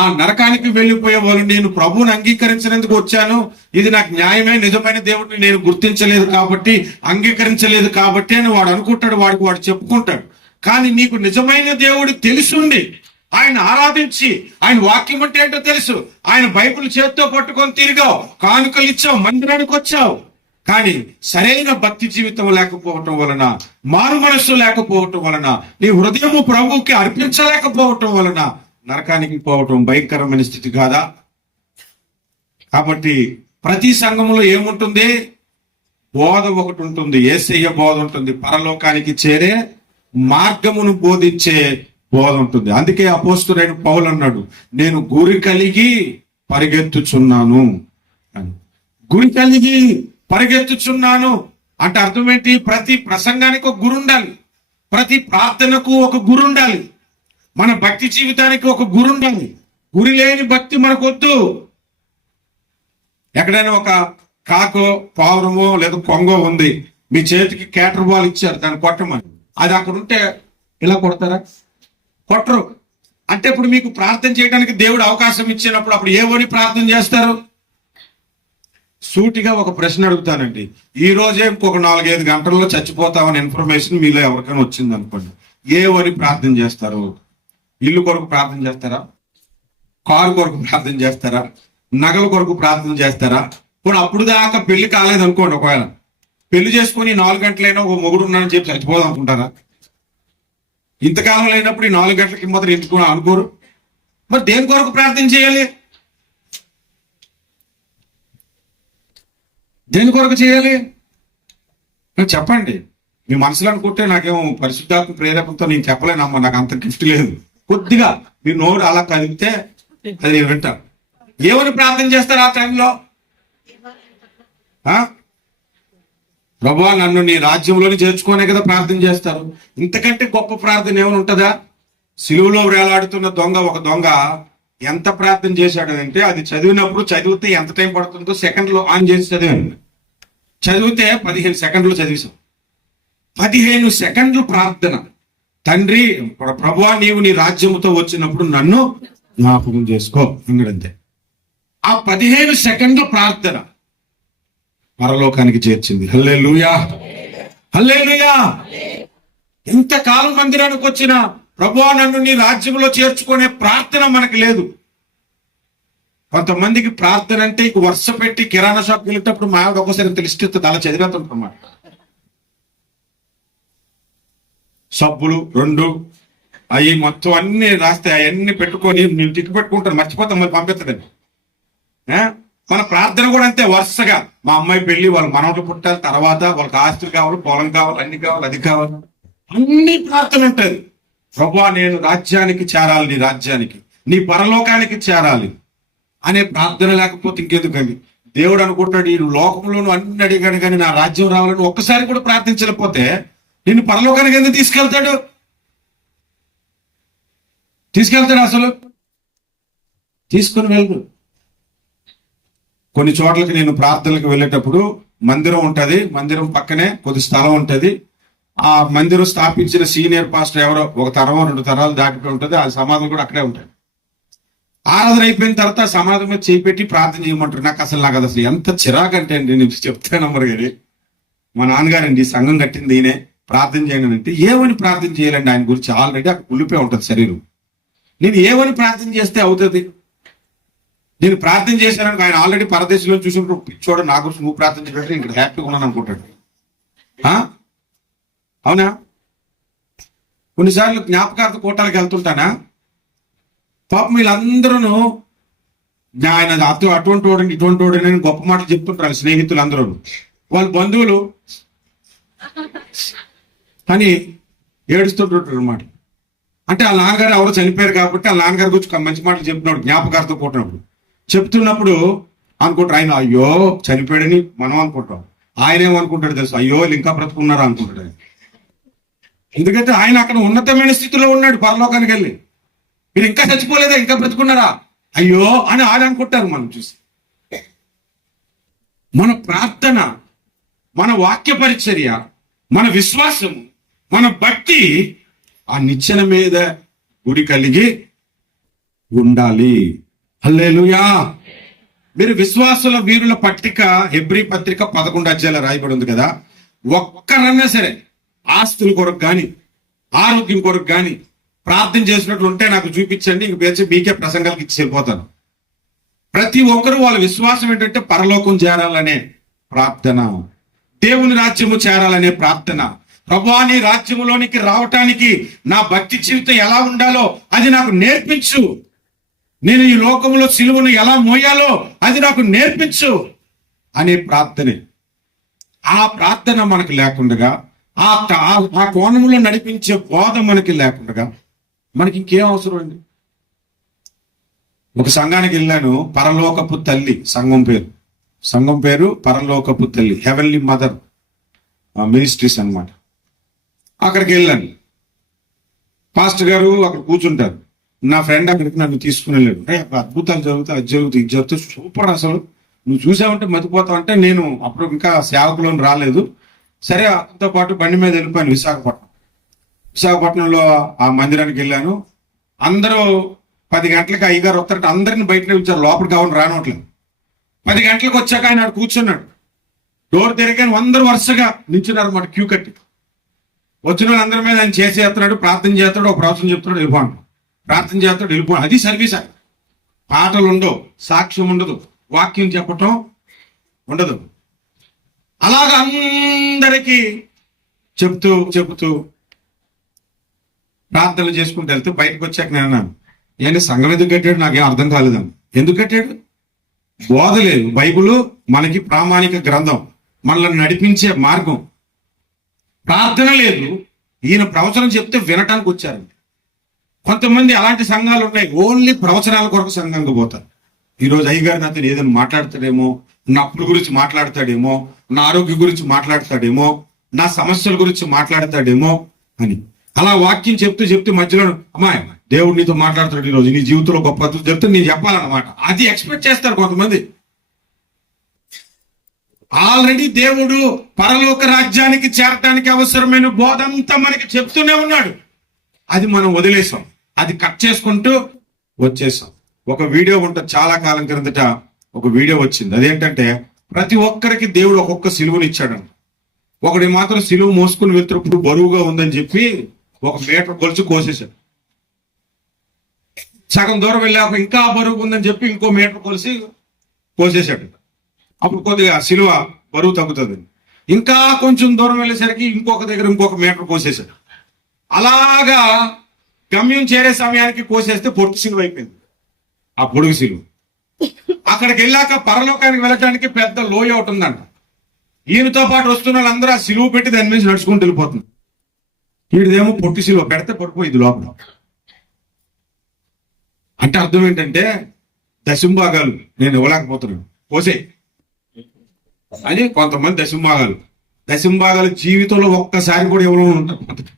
ఆ నరకానికి వెళ్ళిపోయే వాళ్ళు నేను ప్రభువుని అంగీకరించినందుకు వచ్చాను, ఇది నాకు న్యాయమే, నిజమైన దేవుడిని నేను గుర్తించలేదు కాబట్టి, అంగీకరించలేదు కాబట్టి అని వాడు అనుకుంటాడు, వాడు చెప్పుకుంటాడు. కానీ నీకు నిజమైన దేవుడు తెలుసుండి ఆయన ఆరాధించి ఆయన వాక్యం అంటే ఏంటో తెలుసు, ఆయన బైబిల్ చేత్తో పట్టుకొని తిరిగావు, కానుకలు ఇచ్చావు, మందిరానికి వచ్చావు, కానీ సరైన భక్తి జీవితం లేకపోవటం వలన, మారు మనస్సు లేకపోవటం వలన, నీ హృదయము ప్రభువుకి అర్పించలేకపోవటం వలన నరకానికి పోవటం భయంకరమైన స్థితి కాదా? కాబట్టి ప్రతి సంఘంలో ఏముంటుంది? బోధ ఒకటి ఉంటుంది, యేసయ్య బోధ ఉంటుంది, పరలోకానికి చేరే మార్గమును బోధించే బోధ ఉంటుంది. అందుకే అపోస్తులైన పౌలు అన్నాడు, నేను గురి కలిగి పరిగెత్తుచున్నాను అని. గురి కలిగి పరిగెత్తుచున్నాను అంటే అర్థం ఏంటి? ప్రతి ప్రసంగానికి ఒక గురు ఉండాలి, ప్రతి ప్రార్థనకు ఒక గురు ఉండాలి, మన భక్తి జీవితానికి ఒక గురు ఉండాలి. గురి లేని భక్తి మనకొద్దు. ఎక్కడైనా ఒక కాకో, పావురమో లేదా కొంగో ఉంది, మీ చేతికి క్యాటర్ బాల్ ఇచ్చారు, దాన్ని కొట్టమని, అది అక్కడ ఉంటే ఇలా కొడతారా? కొట్టరు. అంటే ఇప్పుడు మీకు ప్రార్థన చేయడానికి దేవుడు అవకాశం ఇచ్చినప్పుడు అప్పుడు ఏమని ప్రార్థన చేస్తారు? సూటిగా ఒక ప్రశ్న అడుగుతానండి, ఈ రోజే ఇంకొక 4-5 గంటల్లో చచ్చిపోతామని ఇన్ఫర్మేషన్ మీలో ఎవరికైనా వచ్చింది అనుకోండి, ఏమని ప్రార్థన చేస్తారు? ఇల్లు కొరకు ప్రార్థన చేస్తారా? కారు కొరకు ప్రార్థన చేస్తారా? నగల కొరకు ప్రార్థన చేస్తారా? ఇప్పుడు అప్పుడు దాకా పెళ్లి కాలేదు అనుకోండి, ఒకవేళ పెళ్లి చేసుకుని 4 గంటలైనా ఒక మొగుడు ఉన్నానని చెప్పి చచ్చిపోదాం అనుకుంటారా? ఇంతకాలం లేనప్పుడు ఈ 4 గంటలకి మాత్రం ఎందుకు అనుకోరు? మరి దేని కొరకు ప్రార్థన చేయాలి? దేని కొరకు చేయాలి చెప్పండి. మీ మనసులో అనుకుంటే నాకేమో పరిశుద్ధాత్మ ప్రేరేపణతో నేను చెప్పలేనమ్మా, నాకు అంత గిఫ్ట్ లేదు. కొద్దిగా మీ నోరు అలా కదిలితే అది నేను వింటాను. ఏమని ప్రార్థన చేస్తారు ఆ టైంలో? ప్రభువా నన్ను నీ రాజ్యంలోని చేర్చుకోనే కదా ప్రార్థన చేస్తారు. ఇంతకంటే గొప్ప ప్రార్థన ఏమైనా ఉంటుందా? సిలువలో వేలాడుతున్న ఒక దొంగ ఎంత ప్రార్థన చేశాడు అంటే, అది చదివితే ఎంత టైం పడుతుందో సెకండ్లో ఆన్ చేసి చదివితే 15 సెకండ్లు చదివేశాం. 15 సెకండ్లు ప్రార్థన. తండ్రి ప్రభువా నీవు నీ రాజ్యముతో వచ్చినప్పుడు నన్ను జ్ఞాపకం చేసుకో అన్నాడంతే. ఆ 15 సెకండ్ల ప్రార్థన పరలోకానికి చేర్చింది. హల్లెలూయా, హల్లెలూయా. ఎంతకాలం మందిరానికి వచ్చినా ప్రభువా నన్ను నీ రాజ్యంలో చేర్చుకునే ప్రార్థన మనకు లేదు. కొంతమందికి ప్రార్థన అంటే ఇక వరుస పెట్టి కిరాణా షాప్కి వెళ్ళేటప్పుడు మా ఆవిడ ఒకసారి తెలిస్తే అలా చదివేస్తుంటామాట. సబ్బులు 2 అవి మొత్తం అన్ని రాస్తే అవన్నీ పెట్టుకొని నేను టిక్కు పెట్టుకుంటాను, మర్చిపోతాం, మరి పంపిస్తుందండి. మన ప్రార్థన కూడా అంతే, వరుసగా మా అమ్మాయి పెళ్లి, వాళ్ళ మనవలు పుట్టాలి, తర్వాత వాళ్ళకి ఆస్తులు కావాలి, పొలం కావాలి, అన్ని కావాలి, అది కావాలి, అన్ని ప్రార్థన ఉంటుంది. ప్రభువా నేను రాజ్యానికి చేరాలి, నీ రాజ్యానికి, నీ పరలోకానికి చేరాలి అనే ప్రార్థన లేకపోతే ఇంకెందుకని? దేవుడు అనుకుంటాడు ఈ లోకంలోనూ అన్ని అడిగాడు కానీ నా రాజ్యం రావాలని ఒక్కసారి కూడా ప్రార్థించలేకపోతే నిన్ను పరలోకానికి ఎందుకు తీసుకెళ్తాడు? అసలు తీసుకుని వెళ్ళు. కొన్ని చోట్లకి నేను ప్రార్థనలకు వెళ్ళేటప్పుడు మందిరం ఉంటుంది, మందిరం పక్కనే కొద్ది స్థలం ఉంటుంది. ఆ మందిరం స్థాపించిన సీనియర్ పాస్టర్ ఎవరో 1 తరం 2 తరాలు దాటిపోయి ఉంటుంది, ఆ సమాధులు కూడా అక్కడే ఉంటాయి. ఆరాధన అయిపోయిన తర్వాత సమాధి మీద చేయి పెట్టి ప్రార్థన చేయమంటారు. నాకు అది అసలు ఎంత చిరాకంటే అండి, నేను చెప్తాను అమ్మరు గారి, మా నాన్నగారండి సంఘం కట్టింది ఈయనే, ప్రార్థన చేయండి అంటే ఏమని ప్రార్థన చేయాలండి? ఆయన గురించి ఆల్రెడీ అక్కడ కుళ్ళిపోయి ఉంటుంది శరీరం. నేను ఏమని ప్రార్థన చేస్తే అవుతుంది? నేను ప్రార్థన చేశాను, ఆయన ఆల్రెడీ పరదేశంలో చూసినప్పుడు పిచ్చోడు నా గురించి నువ్వు ప్రార్థన చేయడం ఇక్కడ హ్యాపీగా ఉన్నాను అనుకుంటాడు. అవునా? కొన్నిసార్లు జ్ఞాపకార్థ కూటాలకు వెళ్తుంటానా, పాపం వీళ్ళందరూ ఆయన అటువంటి వాడు ఇటువంటి వాడు నేను గొప్ప మాటలు చెప్తుంటారు స్నేహితులు అందరూ, వాళ్ళ బంధువులు అని ఏడుస్తుంటారు అన్నమాట. అంటే వాళ్ళ నాన్నగారు ఎవరో చనిపోయారు కాబట్టి వాళ్ళ నాన్నగారి గురించి మంచి మాటలు చెప్తున్నాడు జ్ఞాపకార్థం కూటినప్పుడు. చెప్తున్నప్పుడు అనుకుంటారు ఆయన అయ్యో చనిపోయాడని మనం అనుకుంటాం, ఆయన ఏమనుకుంటాడు తెలుసు, అయ్యో వీళ్ళు ఇంకా బ్రతుకున్నారా అనుకుంటాడు ఆయన. ఎందుకంటే ఆయన అక్కడ ఉన్నతమైన స్థితిలో ఉన్నాడు, పరలోకానికి వెళ్ళి మీరు ఇంకా చచ్చిపోలేదా, ఇంకా బ్రతుకున్నారా, అయ్యో అని ఆయన అనుకుంటారు. మనం చూసి మన ప్రార్థన, మన వాక్య పరిచర్య, మన విశ్వాసము, మన భక్తి ఆ నిచ్చెన మీద గుడి కలిగి ఉండాలి. హల్లెలూయా. మీరు విశ్వాసుల వీరుల పట్టిక హెబ్రీ పత్రిక 11 అధ్యాయాలు రాయబడి ఉంది కదా. ఒక్కరన్నా సరే ఆస్తుల కొరకు కానీ ఆరోగ్యం కొరకు కానీ ప్రార్థన చేసినట్లు ఉంటే నాకు చూపించండి, ఇంక పేర్చి మీకే ప్రసంగాలకు ఇచ్చి వెళ్ళిపోతాను. ప్రతి ఒక్కరూ వాళ్ళ విశ్వాసం ఏంటంటే పరలోకం చేరాలనే ప్రార్థన, దేవుని రాజ్యము చేరాలనే ప్రార్థన. ప్రభువా నీ రాజ్యములోనికి రావటానికి నా భక్తి జీవితం ఎలా ఉండాలో అది నాకు నేర్పించు, నేను ఈ లోకంలో సిలువను ఎలా మోయాలో అది నాకు నేర్పించు అనే ప్రార్థనే. ఆ ప్రార్థన మనకు లేకుండా, ఆ కోణంలో నడిపించే బోధ మనకి లేకుండా మనకి ఇంకేం అవసరం అండి? ఒక సంఘానికి వెళ్ళాను, పరలోకపు తల్లి సంఘం పేరు పరలోకపు తల్లి, హెవెన్లీ మదర్ మినిస్ట్రీస్ అన్నమాట. అక్కడికి వెళ్ళాను, పాస్టర్ గారు అక్కడ కూర్చుంటారు. నా ఫ్రెండ్ అక్కడికి నన్ను తీసుకుని వెళ్ళాడు. అద్భుతాలు జరుగుతాయి, అది జరుగుతాయి, ఇది జరుగుతాయి, సూపర్, అసలు నువ్వు చూసావంటే మతిపోతావు అంటే. నేను అప్పుడు ఇంకా సేవకులను రాలేదు. సరే అతనితో పాటు బండి మీద వెళ్ళిపోయాను విశాఖపట్నంలో ఆ మందిరానికి వెళ్ళాను. అందరూ 10 గంటలకు అయ్యగారు వస్తారంటే అందరిని బయటనే ఉంచారు, లోపలికి కావాలి రానట్లేదు. 10 గంటలకు వచ్చాక ఆయన కూర్చున్నాడు, డోర్ తిరిగాను, అందరూ వరుసగా నించున్నారు అన్నమాట, క్యూ కట్టి. వచ్చిన వాళ్ళందరి మీద ఆయన చేసేస్తున్నాడు, ప్రార్థన చేస్తాడు, ఒక ప్రవచనం చెప్తాడు, వెళ్ళిపోండి, ప్రార్థన చేస్తాడు, వెళ్ళిపోండి. అది సర్వీస్. పాటలు ఉండవు, సాక్ష్యం ఉండదు, వాక్యం చెప్పటం ఉండదు. అలాగ అందరికీ చెబుతూ ప్రార్థనలు చేసుకుంటూ వెళ్తే బయటకు వచ్చాక నేను అన్నాను, ఏంటి సంఘం ఎందుకు కట్టాడు నాకేం అర్థం కాలేదని. ఎందుకు కట్టాడు? బోధ లేదు. బైబిల్ మనకి ప్రామాణిక గ్రంథం, మనల్ని నడిపించే మార్గం. ప్రార్థన లేదు. ఈయన ప్రవచనం చెప్తే వినటానికి వచ్చారండి. కొంతమంది అలాంటి సంఘాలు ఉన్నాయి, ఓన్లీ ప్రవచనాల కొరకు సంఘంగా పోతారు. ఈరోజు అయ్యగారు నాతో ఏదైనా మాట్లాడతాడేమో, నా అప్పుల గురించి మాట్లాడతాడేమో, నా ఆరోగ్యం గురించి మాట్లాడతాడేమో, నా సమస్యల గురించి మాట్లాడతాడేమో అని అలా వాక్యం చెప్తూ మధ్యలో అమ్మాయి దేవుడు నీతో మాట్లాడతాడు, ఈరోజు నీ జీవితంలో గొప్ప అద్భుతం చెప్తే నేను చెప్పాలన్నమాట. అది ఎక్స్పెక్ట్ చేస్తారు కొంతమంది. ఆల్రెడీ దేవుడు పరలోక రాజ్యానికి చేరటానికి అవసరమైన బోధ అంతా మనకి చెప్తూనే ఉన్నాడు. అది మనం వదిలేసాం, అది కట్ చేసుకుంటూ వచ్చేసాం. ఒక వీడియో ఉంటుంది, చాలా కాలం క్రిందట ఒక వీడియో వచ్చింది. అదేంటంటే ప్రతి ఒక్కరికి దేవుడు ఒక్కొక్క సిలువను ఇచ్చాడంట. ఒకటి మాత్రం సిలువ మోసుకుని వెళ్తున్నప్పుడు బరువుగా ఉందని చెప్పి 1 మీటర్ కొలిచి కోసేశాడు. సగం దూరం వెళ్ళాక ఇంకా బరువు ఉందని చెప్పి ఇంకో మీటర్ కొలిసి కోసేశాడు. అప్పుడు కొద్దిగా సిలువ బరువు తగ్గుతుంది. ఇంకా కొంచెం దూరం వెళ్ళేసరికి ఇంకొక దగ్గర ఇంకొక మీటర్ కోసేశాడు. అలాగా గమ్యం చేరే సమయానికి కోసేస్తే పొట్టు సిలువ అయిపోయింది, ఆ పొడుగు సిలువ. అక్కడికి వెళ్ళాక పరలోకానికి వెళ్ళటానికి పెద్ద లోయ ఒకటి ఉందంట. ఈయనతో పాటు వస్తున్న వాళ్ళందరూ ఆ సిలువ పెట్టి దాని మీద నడుచుకుంటూ వెళ్ళిపోతుంది. వీడిదేమో పొట్టి సిలువ పెడితే పడిపోయింది లోపల. అంటే అర్థం ఏంటంటే దశంభాగాలు నేను ఇవ్వలేకపోతున్నాను, కోసే అని కొంతమంది దశంభాగాలు జీవితంలో ఒక్కసారి కూడా ఇవ్వడం ఉంటుంది.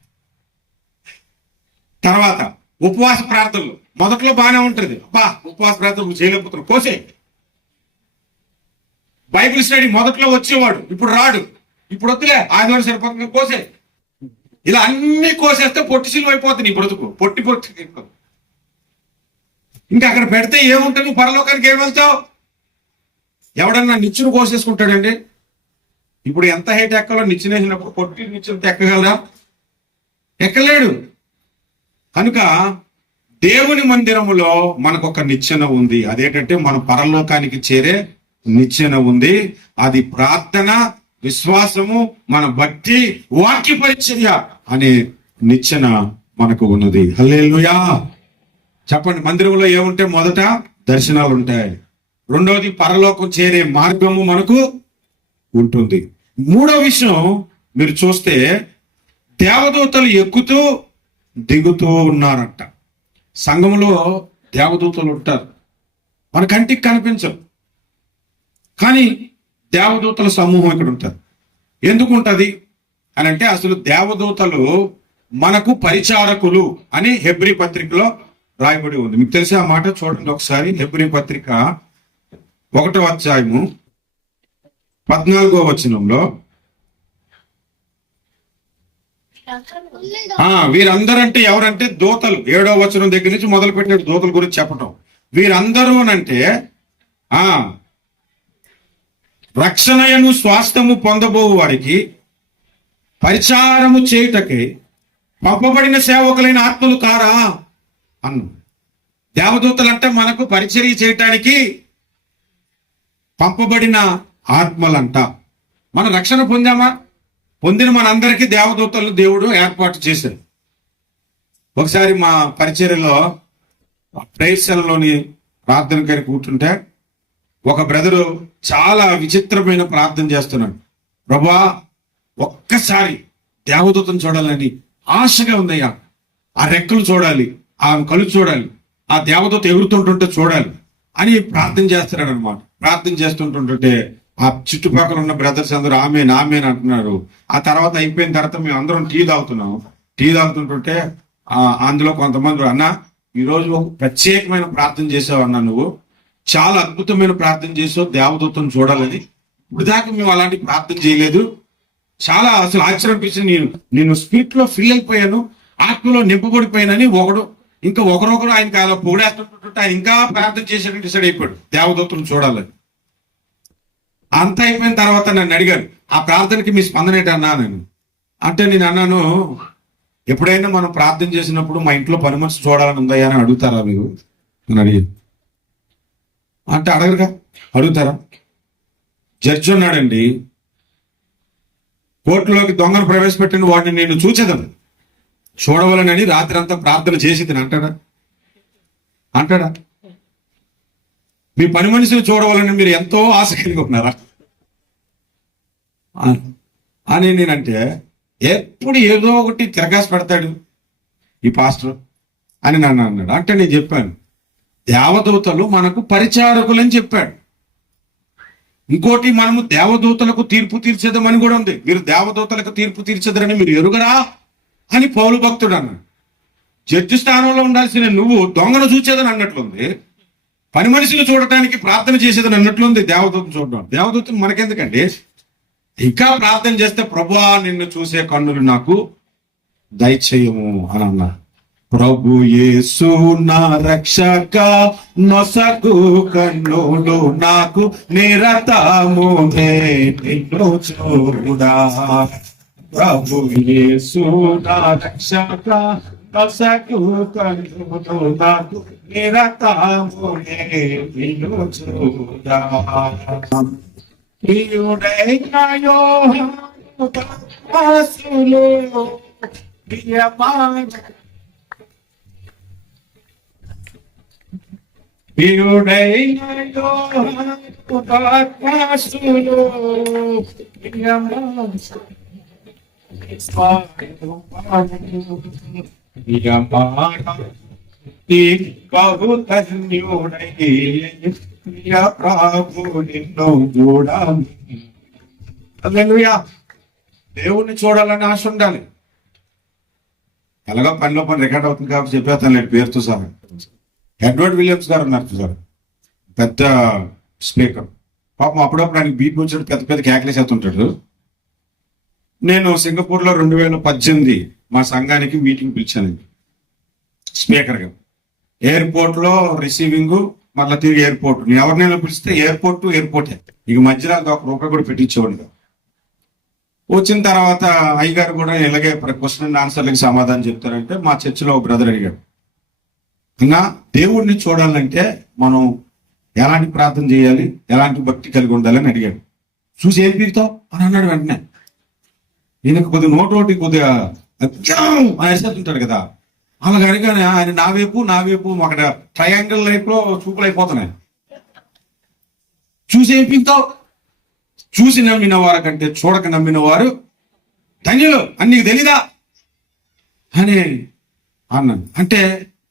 తర్వాత ఉపవాస ప్రార్థనలు మొదట్లో బాగానే ఉంటుంది, ఉపవాస ప్రార్థనలు చేయలేకపోతున్నాడు, కోసే. బైబిల్ స్టడీ మొదట్లో వచ్చేవాడు, ఇప్పుడు రాడు, ఇప్పుడు వద్దులే ఆదివారం సరిపోతుంది, కోసే. ఇలా అన్ని కోసేస్తే పొట్టి సిలువ అయిపోతుంది నీ బ్రతుకు, పొట్టి. ఇంకా అక్కడ పెడితే ఏముంటుంది, పరలోకానికి ఏం వెళ్తావు? ఎవడన్నా నిచ్చును కోసేసుకుంటాడండి? ఇప్పుడు ఎంత హైట్ ఎక్కాలో నిచ్చెన వేసినప్పుడు కొట్టి నిచ్చెనతో ఎక్కగలరా? ఎక్కలేడు. కనుక దేవుని మందిరములో మనకు ఒక నిచ్చెన ఉంది. అదేంటంటే మన పరలోకానికి చేరే నిచ్చెన ఉంది. అది ప్రార్థన, విశ్వాసము, మన భక్తి, వాక్య పరిచర్య అనే నిచ్చెన మనకు ఉన్నది. హల్లెలూయా. చెప్పండి, మందిరంలో ఏముంటాయి? మొదట దర్శనాలు ఉంటాయి. రెండవది పరలోకం చేరే మార్గము మనకు ఉంటుంది. మూడో విషయం మీరు చూస్తే దేవదూతలు ఎక్కుతూ దిగుతూ ఉన్నారంట. సంఘంలో దేవదూతలు ఉంటారు, మన కంటికి కనిపించరు, కానీ దేవదూతల సమూహం ఇక్కడ ఉంటారు. ఎందుకు ఉంటుంది అని అంటే, అసలు దేవదూతలు మనకు పరిచారకులు అని హెబ్రీ పత్రికలో రాయబడి ఉంది. మీకు తెలిసే ఆ మాట చూడండి ఒకసారి. హెబ్రీ పత్రిక 1వ అధ్యాయము 14వ వచనంలో, వీరందరంటే ఎవరంటే దూతలు. 7వ వచనం దగ్గర నుంచి మొదలు పెట్టాడు దూతల గురించి చెప్పటం. వీరందరూ అంటే రక్షణయను స్వాస్థ్యము పొందబో వారికి పరిచారము చేయుటకై పంపబడిన సేవకులైన ఆత్మలు కారా అన్న. దేవదూతలు అంటే మనకు పరిచర్య చేయటానికి పంపబడిన ఆత్మలంట. మనం రక్షణ పొందామా? పొందిన మనందరికీ దేవదూతలను దేవుడు ఏర్పాటు చేశారు. ఒకసారి మా పరిచర్యలో ప్రేయర్లోని ప్రార్థన గారి కూర్చుంటే ఒక బ్రదరు చాలా విచిత్రమైన ప్రార్థన చేస్తున్నాడు. ప్రభువా, ఒక్కసారి దేవదూతను చూడాలని ఆశగా ఉందయ్యా. ఆ రెక్కలు చూడాలి, ఆ కళ్ళు చూడాలి, ఆ దేవదూత ఎగురుతుంటుంటే చూడాలి అని ప్రార్థన చేస్తున్నాడు అనమాట. ప్రార్థన చేస్తుంటుంటే ఆ చుట్టుపక్కల ఉన్న బ్రదర్స్ అందరూ ఆమెన్ ఆమెన్ అంటున్నారు. ఆ తర్వాత అయిపోయిన తర్వాత మేము అందరం టీ తాగుతున్నాం. టీ తాగుతుంటుంటే అందులో కొంతమంది, అన్న ఈరోజు ఒక ప్రత్యేకమైన ప్రార్థన చేసావు అన్న, నువ్వు చాలా అద్భుతమైన ప్రార్థన చేసావు, దేవదూతను చూడాలని. ఇప్పుడు దాకా మేము అలాంటి ప్రార్థన చేయలేదు, చాలా అసలు ఆశ్చర్యం అనిపించింది. నేను స్పిరిట్ లో ఫీల్ అయిపోయాను, ఆత్మలో నింపబడిపోయానని ఒకరొకరు ఆయనకి అలా పొగడేస్తుంటుంటే ఆయన ఇంకా ప్రార్థన చేసేటట్టు డిసైడ్ అయిపోయాడు దేవదూతను చూడాలని. అంత అయిపోయిన తర్వాత నన్ను అడిగారు, ఆ ప్రార్థనకి మీ స్పందన ఏంటన్నా నేను అంటే, నేను అన్నాను, ఎప్పుడైనా మనం ప్రార్థన చేసినప్పుడు మా ఇంట్లో పని మనిషి చూడాలని ఉందయ్యా అని అడుగుతారా మీరు అని అడిగారు. అంటే అడగరుగా, అడుగుతారా? జడ్జి ఉన్నాడండి, కోర్టులోకి దొంగను ప్రవేశపెట్టిన వాడిని నేను చూచేదాను, చూడవాలని రాత్రి అంతా ప్రార్థన చేసేది అంటాడా? మీ పని మనిషిని చూడవాలని మీరు ఎంతో ఆశ కలిగి ఉన్నారా అని నేనంటే, ఎప్పుడు ఏదో ఒకటి తిరగాసి పెడతాడు ఈ పాస్టర్ అని నన్ను అన్నాడు. అంటే నేను చెప్పాను, దేవదూతలు మనకు పరిచారకులని చెప్పాడు. ఇంకోటి, మనము దేవదూతలకు తీర్పు తీర్చేదమని కూడా ఉంది. మీరు దేవదూతలకు తీర్పు తీర్చేదరని మీరు ఎరుగరా అని పౌలు భక్తుడు అన్నాడు. జడ్జి స్థానంలో ఉండాల్సిన నువ్వు దొంగను చూచేదని అన్నట్లుంది, పని మనిషిని చూడటానికి ప్రార్థన చేసేదని అన్నట్లుంది దేవదూతను చూడడం. దేవదూతను మనకెందుకండి? ఇంకా ప్రార్థన చేస్తే, ప్రభువా నిన్ను చూసే కన్నులు నాకు దయచేయము అని అన్నారు. ప్రభు యేసు నా రక్షక నొసగు కన్నులు నాకు నిరతము నిన్ను చూడా. ప్రభు యేసు నా రక్షక నొసగు కన్నులు నాకు నిరతము నిన్ను చూడా. ప్రియుడైన యోహాను దాసులు ప్రియుడైన యోహాను దాసులు బహు ధన్యుడై ప్రభు నిన్ను చూడాలి. హల్లెలూయా. దేవుణ్ణి చూడాలని ఆశ ఉండాలి. ఎలాగో పనిలో పని రికార్డ్ అవుతుంది కాబట్టి చెప్పేస్తాను నేను పేరుతో సహా. ఎడ్వర్డ్ విలియమ్స్ గారు ఉన్నారు చూసారు, పెద్ద స్పీకర్. పాపం అప్పుడప్పుడు ఆయనకి బీపీ వచ్చినట్టు పెద్ద పెద్ద కేకలేసేస్తుంటాడు. నేను సింగపూర్లో 2018 మా సంఘానికి మీటింగ్ పిలిచాను స్పీకర్గా. ఎయిర్పోర్ట్ లో రిసీవింగ్, మళ్ళీ తిరిగి ఎయిర్పోర్ట్. నేను ఎవరినైనా పిలిస్తే ఎయిర్పోర్ట్ టు ఎయిర్పోర్టే, ఇక మధ్యలో ఒక రూపాయి కూడా పెట్టించేవాడు. వచ్చిన తర్వాత అయ్యగారు కూడా ఇలాగే క్వశ్చన్ అండ్ ఆన్సర్లకి సమాధానం చెప్తారంటే మా చర్చిలో ఒక బ్రదర్ అడిగాడు, ఇంకా దేవుడిని చూడాలంటే మనం ఎలాంటి ప్రార్థన చేయాలి, ఎలాంటి భక్తి కలిగి ఉండాలని అడిగాడు. చూసి ఏం పీకుతావు అని అన్నాడు. వెంటనే ఈయనకు కొద్దిగా నోటోటి కొద్దిగా అనేసేస్తుంటాడు కదా, అలాగ అడిగానే ఆయన నా వైపు అక్కడ ట్రయాంగిల్ లైఫ్ లో చూపులు అయిపోతున్నాయి. చూసి ఏం పీకుతావు, చూసి నమ్మిన వారి కంటే చూడక నమ్మిన వారు ధన్యులు అని నీకు తెలీదా అని అన్నాను. అంటే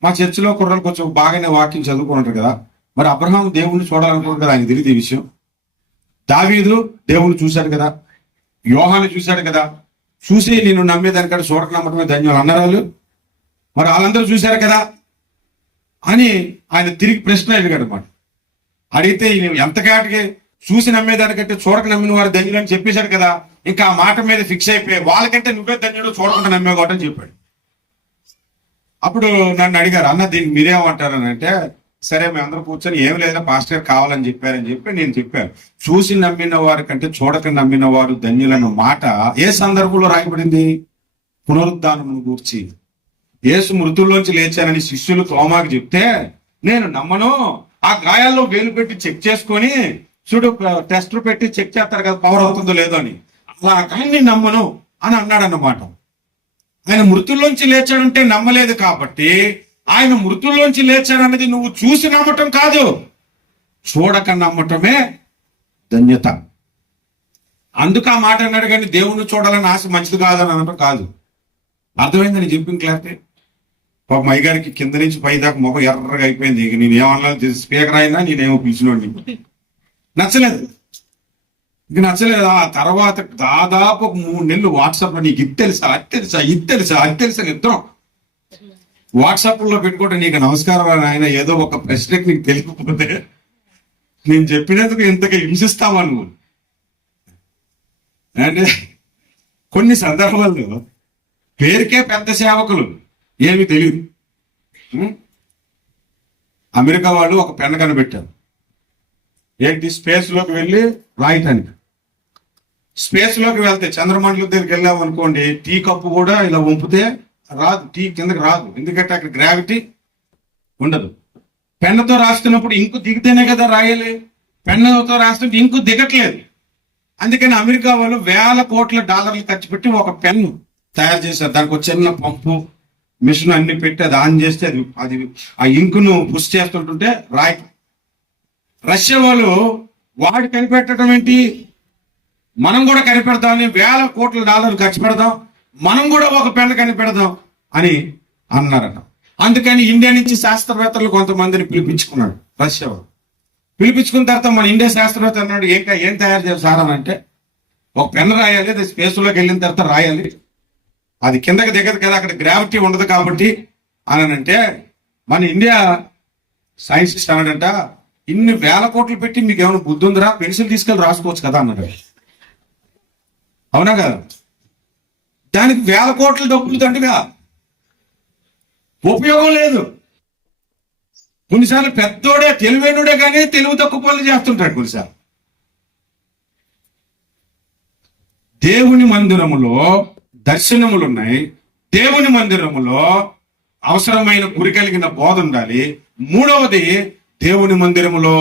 మా చర్చిలో కుర్రలు కొంచెం బాగానే వాక్యం చదువుకుంటారు కదా, మరి అబ్రహాం దేవుణ్ణి చూడాలనుకుంటారు కదా, ఆయన తెలియదు ఈ విషయం. దావీదు దేవుణ్ణి చూశాడు కదా, యోహాను చూశాడు కదా, చూసి నేను నమ్మేదానికంటే చూడక నమ్మటమే ధన్యులు అన్నారు వాళ్ళు. మరి వాళ్ళందరూ చూశారు కదా అని ఆయన తిరిగి ప్రశ్న అడిగాడు అనమాట. అడిగితే ఎంతకాటికి చూసి నమ్మేదానికంటే చూడక నమ్మిన వారు ధన్యులు అని చెప్పేశాడు కదా, ఇంకా ఆ మాట మీద ఫిక్స్ అయిపోయి వాళ్ళకంటే నువ్వే ధన్యుడు చూడకుండా నమ్మేవాడు అని చెప్పాడు. అప్పుడు నన్ను అడిగారు, అన్న దీనికి మీరేమంటారు అని అంటే, సరే మేము అందరూ కూర్చొని ఏం లేదా పాస్టర్ గారు కావాలని చెప్పారని చెప్పి నేను చెప్పాను. చూసి నమ్మిన వారి కంటే చూడక నమ్మిన వారు ధన్యులన్న మాట ఏ సందర్భంలో రాయబడింది? పునరుద్ధానమును గూర్చి. యేసు మృతుల్లోంచి లేచానని శిష్యులు తోమాకి చెప్తే, నేను నమ్మను, ఆ గాయాల్లో వేలు పెట్టి చెక్ చేసుకొని చూడు, టెస్టులు పెట్టి చెక్ చేస్తారు కదా పవర్ అవుతుందో లేదో అని, అలా కానీ నమ్మను అని అన్నాడు అన్నమాట. ఆయన మృతుల్లోంచి లేచాడంటే నమ్మలేదు కాబట్టి, ఆయన మృతుల్లోంచి లేచాడన్నది నువ్వు చూసి నమ్మటం కాదు, చూడక నమ్మటమే ధన్యత. అందుకు ఆ మాట అన్నాడు, కానీ దేవుణ్ణి చూడాలని ఆశ మంచిది కాదని అనటం కాదు. అర్థమైందని చెప్పిన క్లారిటీ. పాపం అయ్యగారికి కింద నుంచి పై దాకా మొహం ఎర్రగా అయిపోయింది. ఇక నేను ఏమన్నా స్పీకర్ అయినా నేనేమో పిలిచినోడిని, నచ్చలేదు. ఇక నచ్చలేదు. ఆ తర్వాత దాదాపు 3 నెలలు వాట్సాప్ లో నీకు ఇది తెలుసా, అది తెలుసా, ఇది తెలుసా, అది తెలుసా ఇద్దరం వాట్సాప్ లో పెట్టుకుంటే, నీకు నమస్కారం అని ఆయన ఏదో ఒక ప్రశ్నకి నీకు తెలియకపోతే నేను చెప్పినందుకు ఇంతగా హింసిస్తావా నువ్వు అంటే, కొన్ని సందర్భాల్లో పేరుకే పెద్ద సేవకులు ఏమి తెలియదు. అమెరికా వాళ్ళు ఒక పెన్ కనిపెట్టారు, ఏంటి, స్పేస్ లోకి వెళ్ళి రాయటానికి. స్పేస్ లోకి వెళ్తే చంద్రమండలం దగ్గరికి వెళ్ళావు అనుకోండి, టీ కప్పు కూడా ఇలా వంపితే రాదు, టీ కిందకి రాదు, ఎందుకంటే అక్కడ గ్రావిటీ ఉండదు. పెన్నుతో రాస్తున్నప్పుడు ఇంకు దిగితేనే కదా రాయాలి, పెన్నుతో రాస్తుంటే ఇంకు దిగట్లేదు. అందుకని అమెరికా వాళ్ళు వేల కోట్ల డాలర్లు ఖర్చు పెట్టి ఒక పెన్ను తయారు చేశారు. దానికి ఒక చిన్న పంపు మిషన్ అన్ని పెట్టి అది ఆన్ చేస్తే అది ఆ ఇంకును పుష్ చేస్తుంటుంటే రాయి. రష్యా వాళ్ళు వాడు కనిపెట్టడం ఏంటి, మనం కూడా కనిపెడదామని వేల కోట్ల డాలర్లు ఖర్చు పెడదాం, మనం కూడా ఒక పెన్ను కనిపెడదాం అని అన్నారట. అందుకని ఇండియా నుంచి శాస్త్రవేత్తలు కొంతమందిని పిలిపించుకున్నాడు రష్యా వాళ్ళు. పిలిపించుకున్న తర్వాత మన ఇండియా శాస్త్రవేత్త అన్నాడు, ఏం తయారు చేయాలి సార్ అని అంటే, ఒక పెన్ను రాయాలి, అది స్పేస్లోకి వెళ్ళిన తర్వాత రాయాలి, అది కిందకి దిగదు కదా, అక్కడ గ్రావిటీ ఉండదు కాబట్టి అని అంటే, మన ఇండియా సైంటిస్ట్ అన్నాడంట, ఇన్ని వేల కోట్లు పెట్టి మీకు ఏమైనా బుద్ధి ఉందిరా, పెన్సిల్ తీసుకెళ్ళి రాసుకోవచ్చు కదా అన్నాడు. అవునా కదా? దానికి వేల కోట్ల డబ్బులు దండుగా ఉపయోగం లేదు. కొన్నిసార్లు పెద్దోడే తెలివైనడే కానీ తెలివి తక్కువ పనులు చేస్తుంటాడు. కొన్నిసార్లు దేవుని మందిరములో దర్శనములు ఉన్నాయి, దేవుని మందిరములో అవసరమైన గురి కలిగిన బోధ ఉండాలి. మూడవది, దేవుని మందిరములో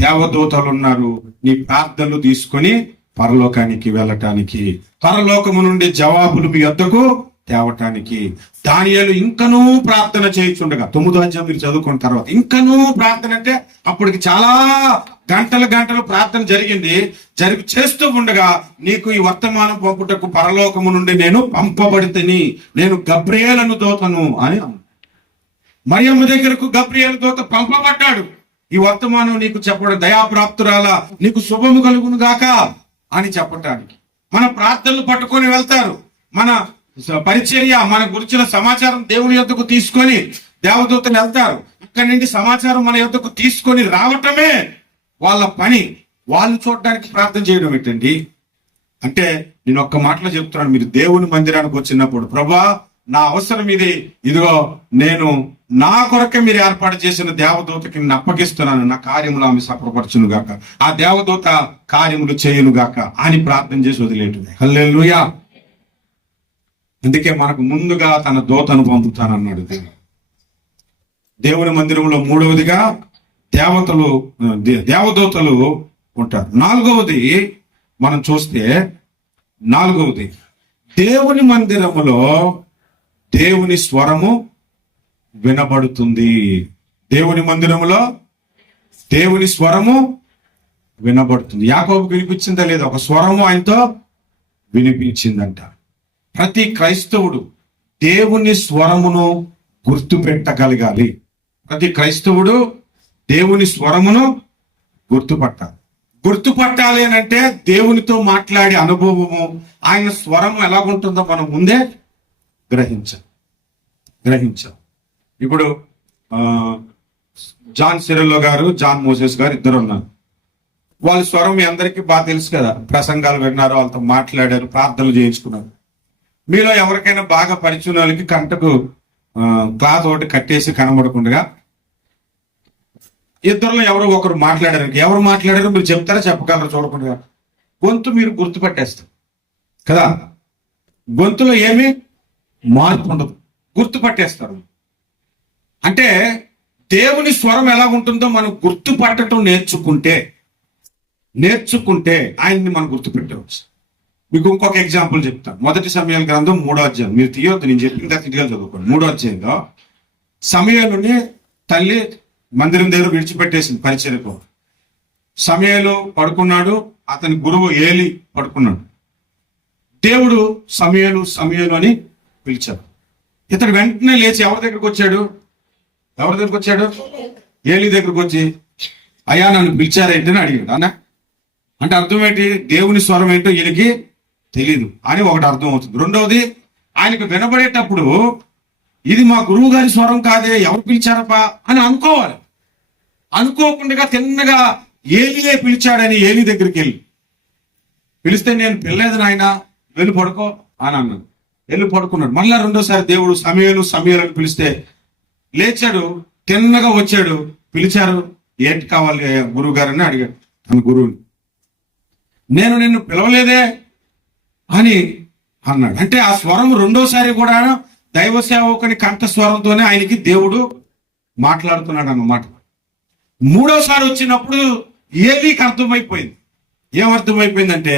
దేవదూతలు ఉన్నారు, నీ ప్రార్థనలు తీసుకొని పరలోకానికి వెళ్ళటానికి, పరలోకము నుండి జవాబులు మీ వద్దకు తేవటానికి. దానియేలు ఇంకనూ ప్రార్థన చేయించుండగా, 9వ అధ్యాయం మీరు చదువుకున్న తర్వాత ఇంకనూ ప్రార్థన అంటే అప్పటికి చాలా గంటలు ప్రార్థన జరిగింది. చేస్తూ ఉండగా, నీకు ఈ వర్తమానం పంపుటకు పరలోకము నుండి నేను పంపబడితేని, నేను గబ్రియేలును దూతను అని. మరియమ్మ దగ్గరకు గబ్రియేలు దూత పంపబడ్డాడు, ఈ వర్తమానం నీకు చెప్పడం, దయాప్రాప్తురాల నీకు శుభము కలుగును గాక అని చెప్పటానికి. మన ప్రార్థనలు పట్టుకొని వెళ్తారు, మన పరిచర్య, మన గురించిన సమాచారం దేవుని యొద్దకు తీసుకొని దేవదూతలు వెళ్తారు. అక్కడి నుండి సమాచారం మన యొద్దకు తీసుకొని రావటమే వాళ్ళ పని. వాళ్ళు చూడడానికి ప్రార్థన చేయడం ఏంటండి అంటే, నేను ఒక్క మాటలో చెప్తున్నాను, మీరు దేవుని మందిరానికి వచ్చినప్పుడు, ప్రభా నా అవసరం ఇది, ఇదిగో నేను నా కొరకే మీరు ఏర్పాటు చేసిన దేవదూతకి నేను అప్పగిస్తున్నాను, నా కార్యములు ఆమె సఫలపరచును గాక, ఆ దేవదూత కార్యములు చేయును గాక అని ప్రార్థన చేసి వదిలేటుంది. హల్లెలూయా. అందుకే మనకు ముందుగా తన దూతను పంపుతానన్నాడు దేవుడు. దేవుని మందిరంలో మూడవదిగా దేవదూతలు ఉంటారు. నాలుగవది మనం చూస్తే, దేవుని మందిరములో దేవుని స్వరము వినబడుతుంది. దేవుని మందిరములో దేవుని స్వరము వినబడుతుంది. యాకోబుకు వినిపించిందా లేదా? ఒక స్వరము ఆయనతో వినిపించిందంట. ప్రతి క్రైస్తవుడు దేవుని స్వరమును గుర్తుపెట్టగలగాలి. ప్రతి క్రైస్తవుడు దేవుని స్వరమును గుర్తుపట్టాలి అని అంటే దేవునితో మాట్లాడే అనుభవము, ఆయన స్వరము ఎలాగుంటుందో మనం ముందే గ్రహించాం. ఇప్పుడు జాన్ సిరెల్లో గారు, జాన్ మోసెస్ గారు ఇద్దరు ఉన్నారు. వాళ్ళ స్వరం మీ అందరికీ బాగా తెలుసు కదా. ప్రసంగాలు విన్నారు, వాళ్ళతో మాట్లాడారు, ప్రార్థనలు చేయించుకున్నారు. మీలో ఎవరికైనా బాగా పరిచయం వాళ్ళకి కంటకు క్లాత్ ఒకటి కట్టేసి కనబడకుండా ఇద్దరులో ఎవరో ఒకరు మాట్లాడారు. ఎవరు మాట్లాడారో మీరు చెప్తారా, చెప్పగలరా? చూడకుండా గొంతు మీరు గుర్తుపట్టేస్తారు కదా. గొంతులో ఏమీ మార్పు ఉండదు, గుర్తుపట్టేస్తారు. అంటే దేవుని స్వరం ఎలా ఉంటుందో మనం గుర్తుపట్టడం నేర్చుకుంటే ఆయన్ని మనం గుర్తుపెట్టవచ్చు. మీకు ఇంకొక ఎగ్జాంపుల్ చెప్తాను. 1 సమూయేలు గ్రంథం 3వ అధ్యాయం. మీరు తీయొద్దు, నేను చెప్పిన తగ్గట్టుగా చదువుకోండి. 3వ అధ్యాయంలో సమూయేలుని తల్లి మందిరం దగ్గర విడిచిపెట్టేసింది పరిచర్యకు. సమూయేలు పడుకున్నాడు, అతని గురువు ఏలి పడుకున్నాడు. దేవుడు సమూయేలు అని పిలిచాడు. ఇతడు వెంటనే లేచి ఎవరి దగ్గరకు వచ్చాడు? ఏలి దగ్గరకు వచ్చి, అయ్యా నన్ను పిలిచారేంటి అని అడిగాడు. అన్న అంటే అర్థం ఏంటి? దేవుని స్వరం ఏంటో ఈయనకి తెలీదు అని ఒకటి అర్థం అవుతుంది. రెండవది, ఆయనకు వినబడేటప్పుడు ఇది మా గురువు గారి స్వరం కాదే, ఎవరు పిలిచారప్పా అని అనుకోవాలి. అనుకోకుండా తిన్నగా ఏలియే పిలిచాడని ఏలి దగ్గరికి పిలిస్తే, నేను పిల్లలేదు నాయన, వెళ్ళి పడుకో అని అన్నాను. వెళ్ళి పడుకున్నాడు. మళ్ళా రెండోసారి దేవుడు సమూయేలు అని పిలిస్తే లేచాడు, తిన్నగా వచ్చాడు. పిలిచారు, ఏంటి కావాలి గురువు గారని అడిగాడు తన గురువుని. నేను నిన్ను పిలవలేదే అని అన్నాడు. అంటే ఆ స్వరం రెండోసారి కూడా దైవ సేవకుని కంఠ స్వరంతోనే ఆయనకి దేవుడు మాట్లాడుతున్నాడు అన్నమాట. మూడోసారి వచ్చినప్పుడు ఏలీకి అర్థమైపోయింది. ఏమర్థమైపోయిందంటే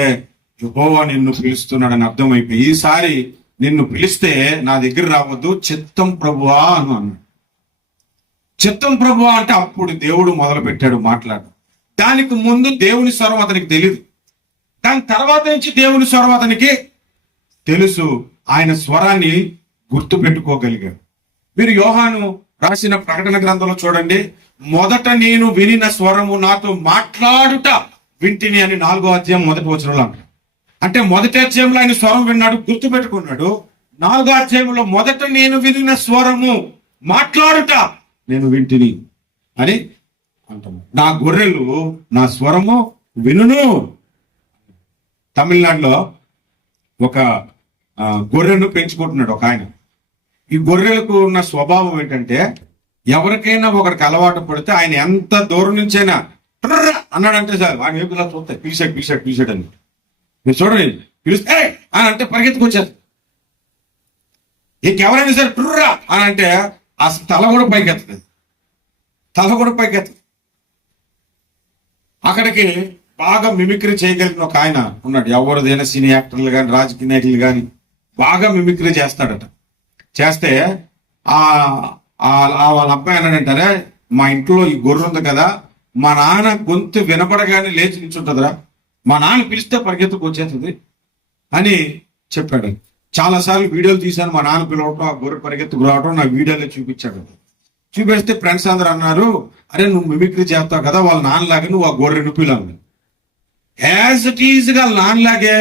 యెహోవా నిన్ను పిలుస్తున్నాడని అర్థమైపోయి, ఈసారి నిన్ను పిలిస్తే నా దగ్గర రావద్దు, చిత్తం ప్రభువా అని అన్నాడు. చిత్తం ప్రభువా అంటే అప్పుడు దేవుడు మొదలు పెట్టాడు మాట్లాడు. దానికి ముందు దేవుని స్వరం అతనికి తెలియదు. దాని తర్వాత నుంచి దేవుని స్వరం అతనికి తెలుసు. ఆయన స్వరాన్ని గుర్తు పెట్టుకోగలిగాడు. మీరు యోహాను రాసిన ప్రకటన గ్రంథంలో చూడండి, మొదట నేను వినిన స్వరము నాతో మాట్లాడుట వింటిని అని 4వ అధ్యాయం 1వ వచనంలో అంటాడు. అంటే 1వ అధ్యాయంలో ఆయన స్వరం విన్నాడు, గుర్తు పెట్టుకున్నాడు. 4వ అధ్యాయంలో మొదట నేను వినిన స్వరము మాట్లాడుట నేను వింటిని అని అంటాము. నా గొర్రెలు నా స్వరము వినును. తమిళనాడులో ఒక గొర్రెను పెంచుకుంటున్నాడు ఒక ఆయన. ఈ గొర్రెలకు ఉన్న స్వభావం ఏంటంటే, ఎవరికైనా ఒకరికి అలవాటు పడితే ఆయన ఎంత దూరం నుంచైనా అన్నాడంటే సార్ ఆయన వైపులా చూస్తాయి, పిలిచాడు అని. మీరు చూడండి, పిలిస్తే అని అంటే పరిగెత్తుకొచ్చారు. ఇంకెవరైనా సరే ట్రుర్రా అని అంటే ఆ తల కూడా పైకెత్తలేదు. అక్కడికి బాగా మిమిక్రీ చేయగలిగిన ఒక ఆయన ఉన్నాడు. ఎవరిదైనా సినీ యాక్టర్లు కానీ రాజకీయ నాయకులు కానీ బాగా మిమిక్రీ చేస్తాడట. చేస్తే వాళ్ళ అబ్బాయి అన్నాడంటారే, మా ఇంట్లో ఈ గొర్రె ఉంది కదా, మా నాన్న గొంతు వినపడగానే లేచి నిల్చుంటుందిరా, మా నాన్న పిలిస్తే పరిగెత్తుకు వచ్చేస్తుంది అని చెప్పాడు. చాలాసార్లు వీడియోలు తీశాను, మా నాన్న పిలవటం, ఆ గొర్రె పరిగెత్తుకు రావటం నా వీడియోలో చూపించాడు. చూపిస్తే ఫ్రెండ్స్ అందరూ అన్నారు, అరే నువ్వు మిమిక్రీ చేస్తావు కదా, వాళ్ళ నాన్నలాగే నువ్వు ఆ గొర్రెను పిలవాలి. యాజ్ ఇట్ ఈజ్ గా నాన్నలాగే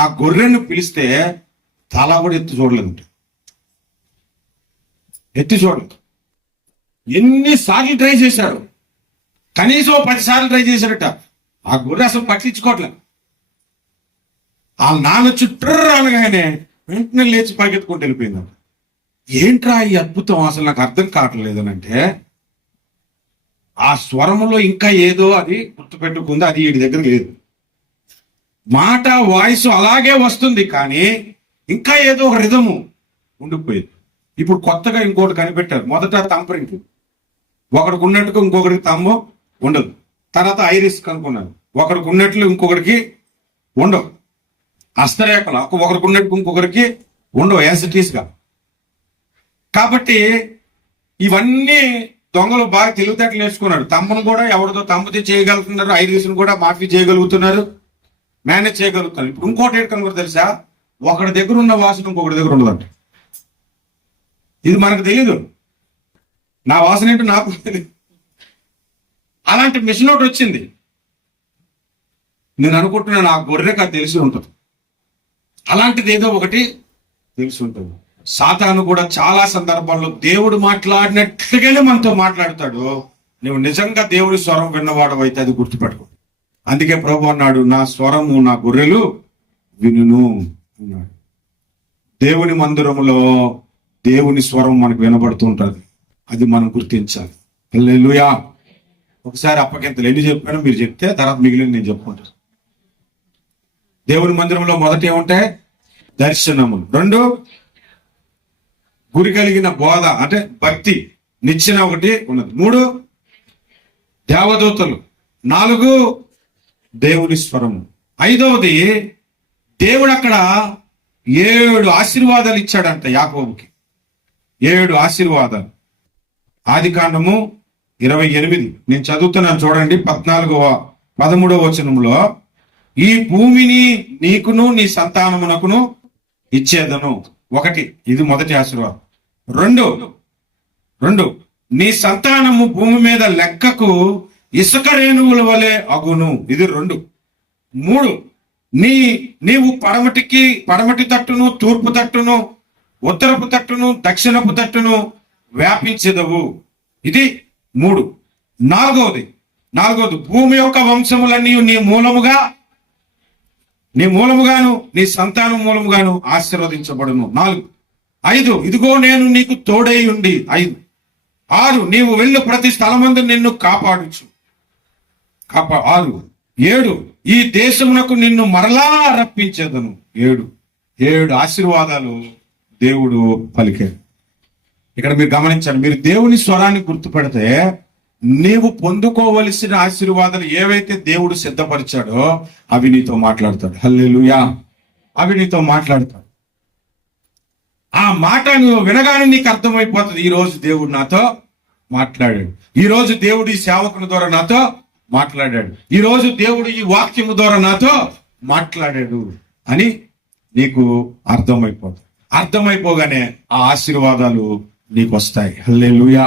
ఆ గొర్రెను పిలిస్తే తల కూడా ఎత్తి చూడలేదు. ఎన్నిసార్లు ట్రై చేశాడు, కనీసం 10 సార్లు ట్రై చేశాడట. ఆ గొర్రె అసలు పట్టించుకోవట్లేదు. ఆ నాన్న చుట్టూ అనగానే వెంటనే లేచి పరిగెత్తుకుంటూ వెళ్ళిపోయింది. ఏంట్రా ఈ అద్భుతం, అసలు నాకు అర్థం కావట్లేదు అని అంటే, ఆ స్వరములో ఇంకా ఏదో అది గుర్తుపెట్టుకుంది, అది వీడి దగ్గర లేదు. మాట వాయిస్ అలాగే వస్తుంది, కానీ ఇంకా ఏదో ఒక రిధము ఉండిపోయింది. ఇప్పుడు కొత్తగా ఇంకోటి కనిపెట్టారు. మొదట తంపరింగ్, ఒకడికి ఉన్నట్టుగా ఇంకొకటికి తమ్ము ఉండదు. తర్వాత ఐరిస్ కనుక్కున్నారు, ఒకరికి ఉన్నట్లు ఇంకొకరికి ఉండవు. హస్తరేఖలు ఒకరికి ఉన్నట్టు ఇంకొకరికి ఉండవు యాసిటీస్గా. కాబట్టి ఇవన్నీ దొంగలు బాగా తెలివితేటలు నేర్చుకున్నాడు. తమ్మును కూడా ఎవరితో తమ్ముతో చేయగలుగుతున్నారు, ఐరిస్ను కూడా మాఫీ చేయగలుగుతున్నారు, మేనేజ్ చేయగలుగుతున్నారు. ఇప్పుడు ఇంకోటి ఏంటి కనుక తెలుసా, ఒకడి దగ్గర ఉన్న వాసన ఇంకొకటి దగ్గర ఉండదంట. ఇది మనకు తెలీదు, నా వాసన ఏంటో నాకు తెలియదు. అలాంటి మిషన్ ఒకటి వచ్చింది. నేను అనుకుంటున్నాను ఆ గొర్రెకి అది తెలిసి ఉంటుంది, అలాంటిది ఏదో ఒకటి తెలిసి ఉంటుంది. సాతాను కూడా చాలా సందర్భాల్లో దేవుడు మాట్లాడినట్లుగానే మనతో మాట్లాడతాడు. నువ్వు నిజంగా దేవుడి స్వరం విన్నవాడు అయితే అది గుర్తుపెట్టుకో. అందుకే ప్రభు అన్నాడు, నా స్వరము నా గొర్రెలు వినును అన్నాడు. దేవుని మందిరములో దేవుని స్వరం మనకు వినబడుతూ ఉంటుంది, అది మనం గుర్తించాలి. హల్లెలూయా. ఒకసారి అప్పగింతలు ఎన్ని చెప్పానో మీరు చెప్తే తర్వాత మిగిలిన నేను చెప్పుకుంటాను. దేవుని మందిరంలో మొదట ఏముంటాయి? దర్శనములు. 2 గురి కలిగిన బోధ, అంటే భక్తి, నిచ్చెన ఒకటి ఉన్నది. 3 దేవదూతలు. 4 దేవుని స్వరము. 5వది దేవుడు అక్కడ 7 ఆశీర్వాదాలు ఇచ్చాడంట యాకోబుకి. 7 ఆశీర్వాదాలు. ఆదికాండము 28 నేను చదువుతున్నాను చూడండి. 13వ వచనంలో, ఈ భూమిని నీకును నీ సంతానమునకును ఇచ్చేదను. 1 ఇది మొదటి ఆశీర్వాదం. 2 నీ సంతానము భూమి మీద లెక్కకు ఇసుక రేణువుల వలె అగును. ఇది 2. 3 నీవు పడమటి తట్టును, తూర్పు తట్టును, ఉత్తరపు తట్టును, దక్షిణపు తట్టును వ్యాపించెదవు. ఇది 3. 4వది భూమి యొక్క వంశములన్నీ నీ మూలముగాను నీ సంతానం మూలముగాను ఆశీర్వదించబడును. 4. 5 ఇదిగో నేను నీకు తోడై ఉండి. 5. 6 నీవు వెళ్ళు ప్రతి స్థలమందు నిన్ను కాపాడుచు. 6. 7 ఈ దేశమునకు నిన్ను మరలా రప్పించేదను. 7 ఆశీర్వాదాలు దేవుడు పలికాడు. ఇక్కడ మీరు గమనించండి, మీరు దేవుని స్వరాన్ని గుర్తుపెడితే నీవు పొందుకోవలసిన ఆశీర్వాదాలు ఏవైతే దేవుడు సిద్ధపరిచాడో అవి నీతో మాట్లాడతాడు. హల్లెలూయా. అవి నీతో మాట్లాడతాడు. ఆ మాట నువ్వు వినగానే నీకు అర్థమైపోతుంది, ఈ రోజు దేవుడు నాతో మాట్లాడాడు, ఈ రోజు దేవుడు ఈ సేవకుని ద్వారా నాతో మాట్లాడాడు, ఈ రోజు దేవుడు ఈ వాక్యము ద్వారా నాతో మాట్లాడాడు అని నీకు అర్థమైపోతుంది. అర్థమైపోగానే ఆ ఆశీర్వాదాలు నీకు వస్తాయి. హల్లెలూయా.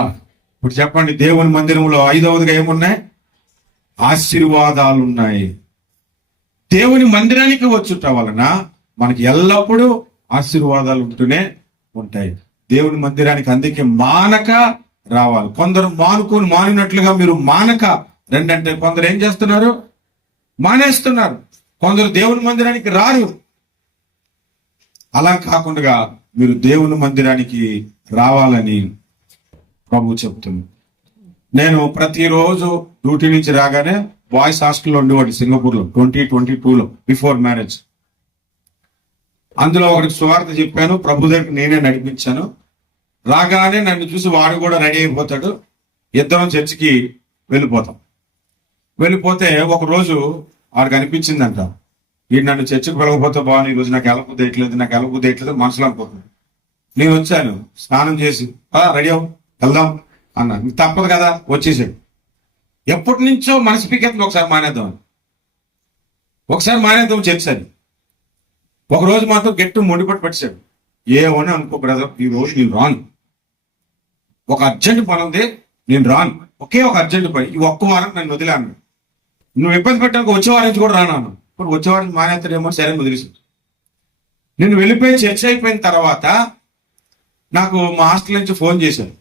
ఇప్పుడు చెప్పండి, దేవుని మందిరంలో 5వదిగా ఏమున్నాయి? ఆశీర్వాదాలు ఉన్నాయి. దేవుని మందిరానికి వచ్చుట వలన మనకి ఎల్లప్పుడూ ఆశీర్వాదాలు ఉంటూనే ఉంటాయి. దేవుని మందిరానికి అందుకే మానక రావాలి. కొందరు మానినట్లుగా మీరు మానక రండి అంటే కొందరు ఏం చేస్తున్నారు? మానేస్తున్నారు. కొందరు దేవుని మందిరానికి రారు. అలా కాకుండా మీరు దేవుని మందిరానికి రావాలని ప్రభు చెప్తుంది. నేను ప్రతిరోజు డ్యూటీ నుంచి రాగానే బాయ్స్ హాస్టల్లో ఉండేవాడు సింగపూర్లో 2022లో, బిఫోర్ మ్యారేజ్. అందులో ఒకరికి సువార్త చెప్పాను, ప్రభు దగ్గరికి నేనే నడిపించాను. రాగానే నన్ను చూసి వాడు కూడా రెడీ అయిపోతాడు, ఇద్దరం చర్చికి వెళ్ళిపోతాం. వెళ్ళిపోతే ఒకరోజు వాడికి అనిపించిందంట, ఈ నన్ను చర్చికి వెళ్ళకపోతే బాగుంది, ఈరోజు నాకు ఎలబుద్ధి వేయట్లేదు మనసులో అనుకుంటున్నాను. నేను వచ్చాను, స్నానం చేసి రెడీ అవ్వు వెళ్దాం అన్నాను. తప్పదు కదా, వచ్చేసాడు. ఎప్పటి నుంచో మనసు పీకెత్తుంది, ఒకసారి మానేద్దాం చర్చ్ అని. ఒకరోజు మాత్రం గట్టి మొండిపట్టు పెట్టాడు. ఏమని అనుకో బ్రదర్, ఈ రోజు నేను రాను, ఒక అర్జెంట్ పని ఉంది, నేను రాను, ఒకే ఒక అర్జెంట్ పని, ఈ ఒక్క వారం నన్ను వదిలాను, నువ్వు ఇబ్బంది పెట్టడానికి వచ్చే వారం నుంచి కూడా రాను. ఇప్పుడు వచ్చే వారం మానేస్తాడేమో, సరే వదిలేసి నేను వెళ్ళిపోయి చర్చ అయిపోయిన తర్వాత నాకు మా హాస్టల్ నుంచి ఫోన్ చేశారు.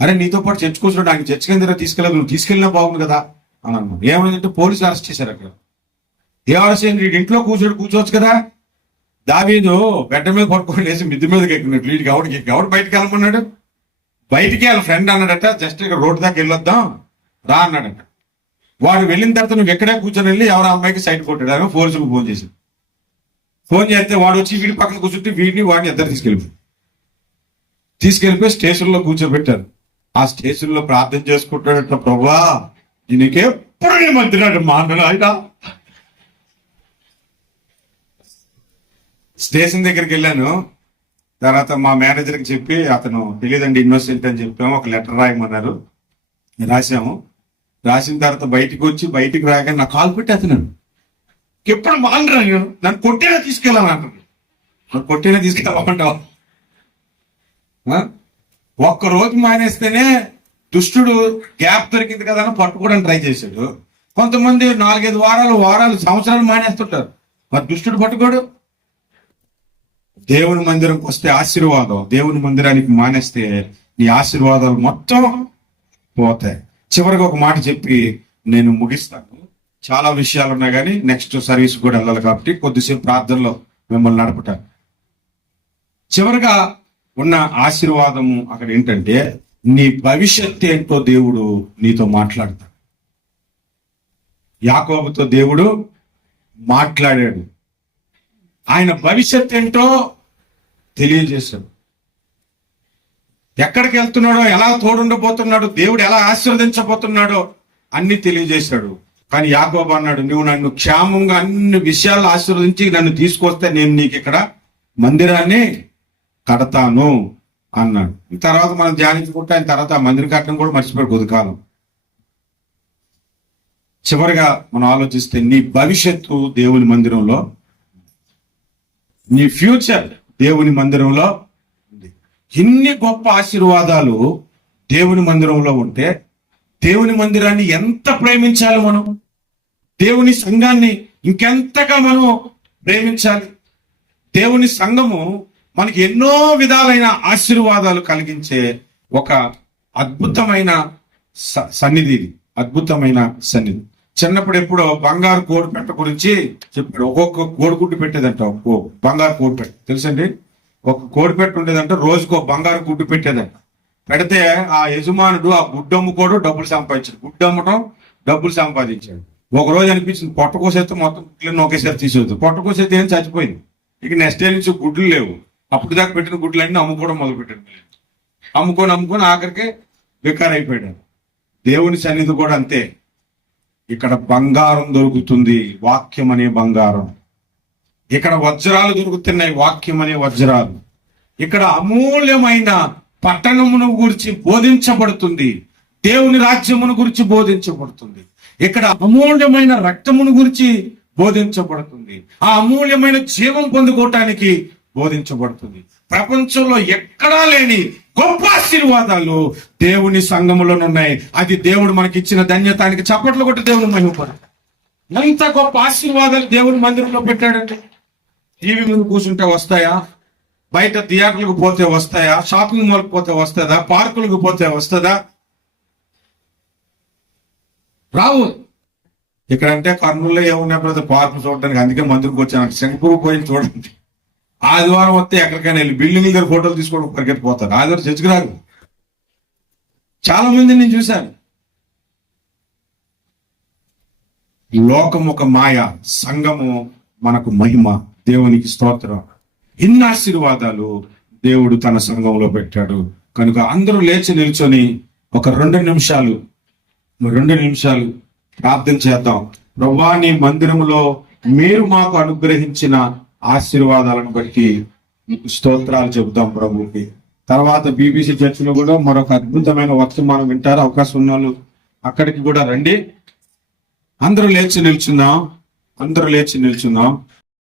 అరే నీతో పాటు చర్చ కూర్చోడు, ఆయన చర్చ కింద తీసుకెళ్ళదు, నువ్వు తీసుకెళ్ళినా బాగుంది కదా అని అన్నాను. ఏమైందంటే పోలీసులు అరెస్ట్ చేశారు. అక్కడ ఏ అరెస్ట్ అయింది? ఇంట్లో కూర్చోవచ్చు కదా. దావీదు గడ్డ మీద పడుకొని లేచి మిద్ది మీదకి ఎక్కినట్లు వీడికి ఎవడు బయటికి వెళ్ళమన్నాడు? బయటికి వాళ్ళ ఫ్రెండ్ అన్నాడట, జస్ట్ ఇక్కడ రోడ్డు దాకా వెళ్ళొద్దాం రా అన్నాడట. వాడు వెళ్ళిన తర్వాత నువ్వు ఎక్కడే కూర్చొని వెళ్ళి ఎవరో అమ్మాయికి సైట్ కొట్టాడు. ఆమె పోలీసులకు ఫోన్ చేసి వాడు వచ్చి వీడి పక్కన కూర్చుంటే వాడిని ఇద్దరు తీసుకెళ్ళిపోయి స్టేషన్లో కూర్చోబెట్టారు. ఆ స్టేషన్లో ప్రార్థన చేసుకుంటాడట, ప్రభా నీకెప్పుడు నీ మంత్రి మాట్లాడు. ఆయన స్టేషన్ దగ్గరికి వెళ్ళాను. తర్వాత మా మేనేజర్కి చెప్పి, అతను తెలియదండి ఇన్నోసెంట్ అని చెప్పాము, ఒక లెటర్ రాయమన్నారు. రాసాము. రాసిన తర్వాత బయటికి రాగానే నా కాల్ పెట్టి అతను ఎప్పుడు మానరాను, నన్ను కొట్టేలా తీసుకెళ్ళాలంటారు. నన్ను కొట్టేలా తీసుకెళ్ళమంటావు? ఒక్కరోజు మానేస్తేనే దుష్టుడు గ్యాప్ దొరికింది కదా అని పట్టుకోవడానికి ట్రై చేశాడు. కొంతమంది 4-5 వారాలు సంవత్సరాలు మానేస్తుంటారు. మరి దుష్టుడు పట్టుకోడు. దేవుని మందిరంకి వస్తే ఆశీర్వాదం, దేవుని మందిరానికి మానేస్తే నీ ఆశీర్వాదాలు మొత్తం పోతాయి. చివరిగా ఒక మాట చెప్పి నేను ముగిస్తాను. చాలా విషయాలు ఉన్నాయి కానీ నెక్స్ట్ సర్వీస్ కూడా వెళ్ళాలి కాబట్టి కొద్దిసేపు ప్రార్థనలో మిమ్మల్ని నడపటాను. చివరిగా ఉన్న ఆశీర్వాదము అక్కడ ఏంటంటే, నీ భవిష్యత్తు ఏంటో దేవుడు నీతో మాట్లాడతాడు. యాకోబుతో దేవుడు మాట్లాడాడు. ఆయన భవిష్యత్తు ఏంటో తెలియజేశాడు. ఎక్కడికి వెళ్తున్నాడో, ఎలా తోడుండబోతున్నాడో, దేవుడు ఎలా ఆశీర్వదించబోతున్నాడో అన్ని తెలియజేశాడు. కానీ యాకోబు అన్నాడు, నువ్వు నన్ను క్షేమంగా అన్ని విషయాలు ఆశీర్వదించి నన్ను తీసుకొస్తే నేను నీకు ఇక్కడ మందిరాన్ని కడతాను అన్నాడు. తర్వాత మనం ధ్యానించుకుంటే ఆయన తర్వాత ఆ మందిరం కట్టడం కూడా మర్చిపోయాడు కొద్ది కాలం. చివరిగా మనం ఆలోచిస్తే నీ భవిష్యత్తు దేవుని మందిరంలో, నీ ఫ్యూచర్ దేవుని మందిరంలో ఉంది. ఇన్ని గొప్ప ఆశీర్వాదాలు దేవుని మందిరంలో ఉంటే దేవుని మందిరాన్ని ఎంత ప్రేమించాలి మనం? దేవుని సంఘాన్ని ఇంకెంతగా మనం ప్రేమించాలి? దేవుని సంఘము మనకి ఎన్నో విధాలైన ఆశీర్వాదాలు కలిగించే ఒక అద్భుతమైన సన్నిధి. అద్భుతమైన సన్నిధి. చిన్నప్పుడు ఎప్పుడో బంగారు కోడిపెట్ట గురించి చెప్పాడు. ఒక్కొక్క కోడిగుడ్డు పెట్టేదంట. బంగారు కోడిపెట్ట తెలుసండి? ఒక కోడిపెట్ట ఉండేదంట, రోజుకో బంగారు గుడ్డు పెట్టేదంట. పెడితే ఆ యజమానుడు ఆ గుడ్డు అమ్ముకోడు, డబ్బులు సంపాదించాడు. గుడ్డు అమ్మటం, డబ్బులు సంపాదించాడు. ఒక రోజు అనిపించింది పొట్ట కోసేస్తే మొత్తం గుడ్లను ఒకేసారి తీసేది. పొట్ట కోసేస్తే ఏం చచ్చిపోయింది. ఇక నెక్స్ట్ డే నుంచి గుడ్లు లేవు. అప్పుడు దాకా పెట్టిన గుడ్లన్నీ అమ్ముకోవడం మొదలు పెట్టాడు. అమ్ముకొని ఆఖరికి బెకార్ అయిపోయాడు. దేవుని సన్నిధి కూడా అంతే. ఇక్కడ బంగారం దొరుకుతుంది, వాక్యం అనే బంగారం. ఇక్కడ వజ్రాలు దొరుకుతున్నాయి, వాక్యం అనే వజ్రాలు. ఇక్కడ అమూల్యమైన పట్టణమును గురించి బోధించబడుతుంది, దేవుని రాజ్యమును గురించి బోధించబడుతుంది. ఇక్కడ అమూల్యమైన రక్తమును గురించి బోధించబడుతుంది. ఆ అమూల్యమైన జీవం పొందుకోవటానికి బోధించబడుతుంది. ప్రపంచంలో ఎక్కడా లేని గొప్ప ఆశీర్వాదాలు దేవుని సంఘములోనున్నాయి. అది దేవుడు మనకి ఇచ్చిన ధన్యతానికి చప్పట్లు కొట్టి దేవుని మహిమపడు. ఎంత గొప్ప ఆశీర్వాదాలు దేవుని మందిరంలో పెట్టాడంటే, టీవీ ముందు కూర్చుంటే వస్తాయా? బయట థియేటర్లకు పోతే వస్తాయా? షాపింగ్ మాల్కి పోతే వస్తుందా? పార్కులకు పోతే వస్తుందా? రావు. ఇక్కడంటే కర్నూలులో ఏమున్నాయి పార్కు చూడడానికి, అందుకే మందిరికి వచ్చాను. శంకపూర్ పోయి చూడండి. ఆదివారం వస్తే ఎక్కడికైనా వెళ్ళి బిల్డింగ్ దగ్గర ఫోటోలు తీసుకోవడం పరిగెత్తి పోతారు. ఆదివారం చర్చికి రారు. చాలా మంది నేను చూశాను. లోకం ఒక మాయ, సంఘము మనకు మహిమ. దేవునికి స్తోత్రం. ఇన్ని ఆశీర్వాదాలు దేవుడు తన సంఘంలో పెట్టాడు. కనుక అందరూ లేచి నిల్చొని ఒక 2 నిమిషాలు ప్రార్థన చేద్దాం. ప్రభువా, నీ మందిరంలో మీరు మాకు అనుగ్రహించిన ఆశీర్వాదాలను బట్టి మీకు స్తోత్రాలు చెబుతాం ప్రభువుకి. తర్వాత బీబీసీ చర్చిలో కూడా మరొక అద్భుతమైన వర్తమానం వింటారు. అవకాశం ఉన్న వాళ్ళు అక్కడికి కూడా రండి. అందరూ లేచి నిల్చుందాం.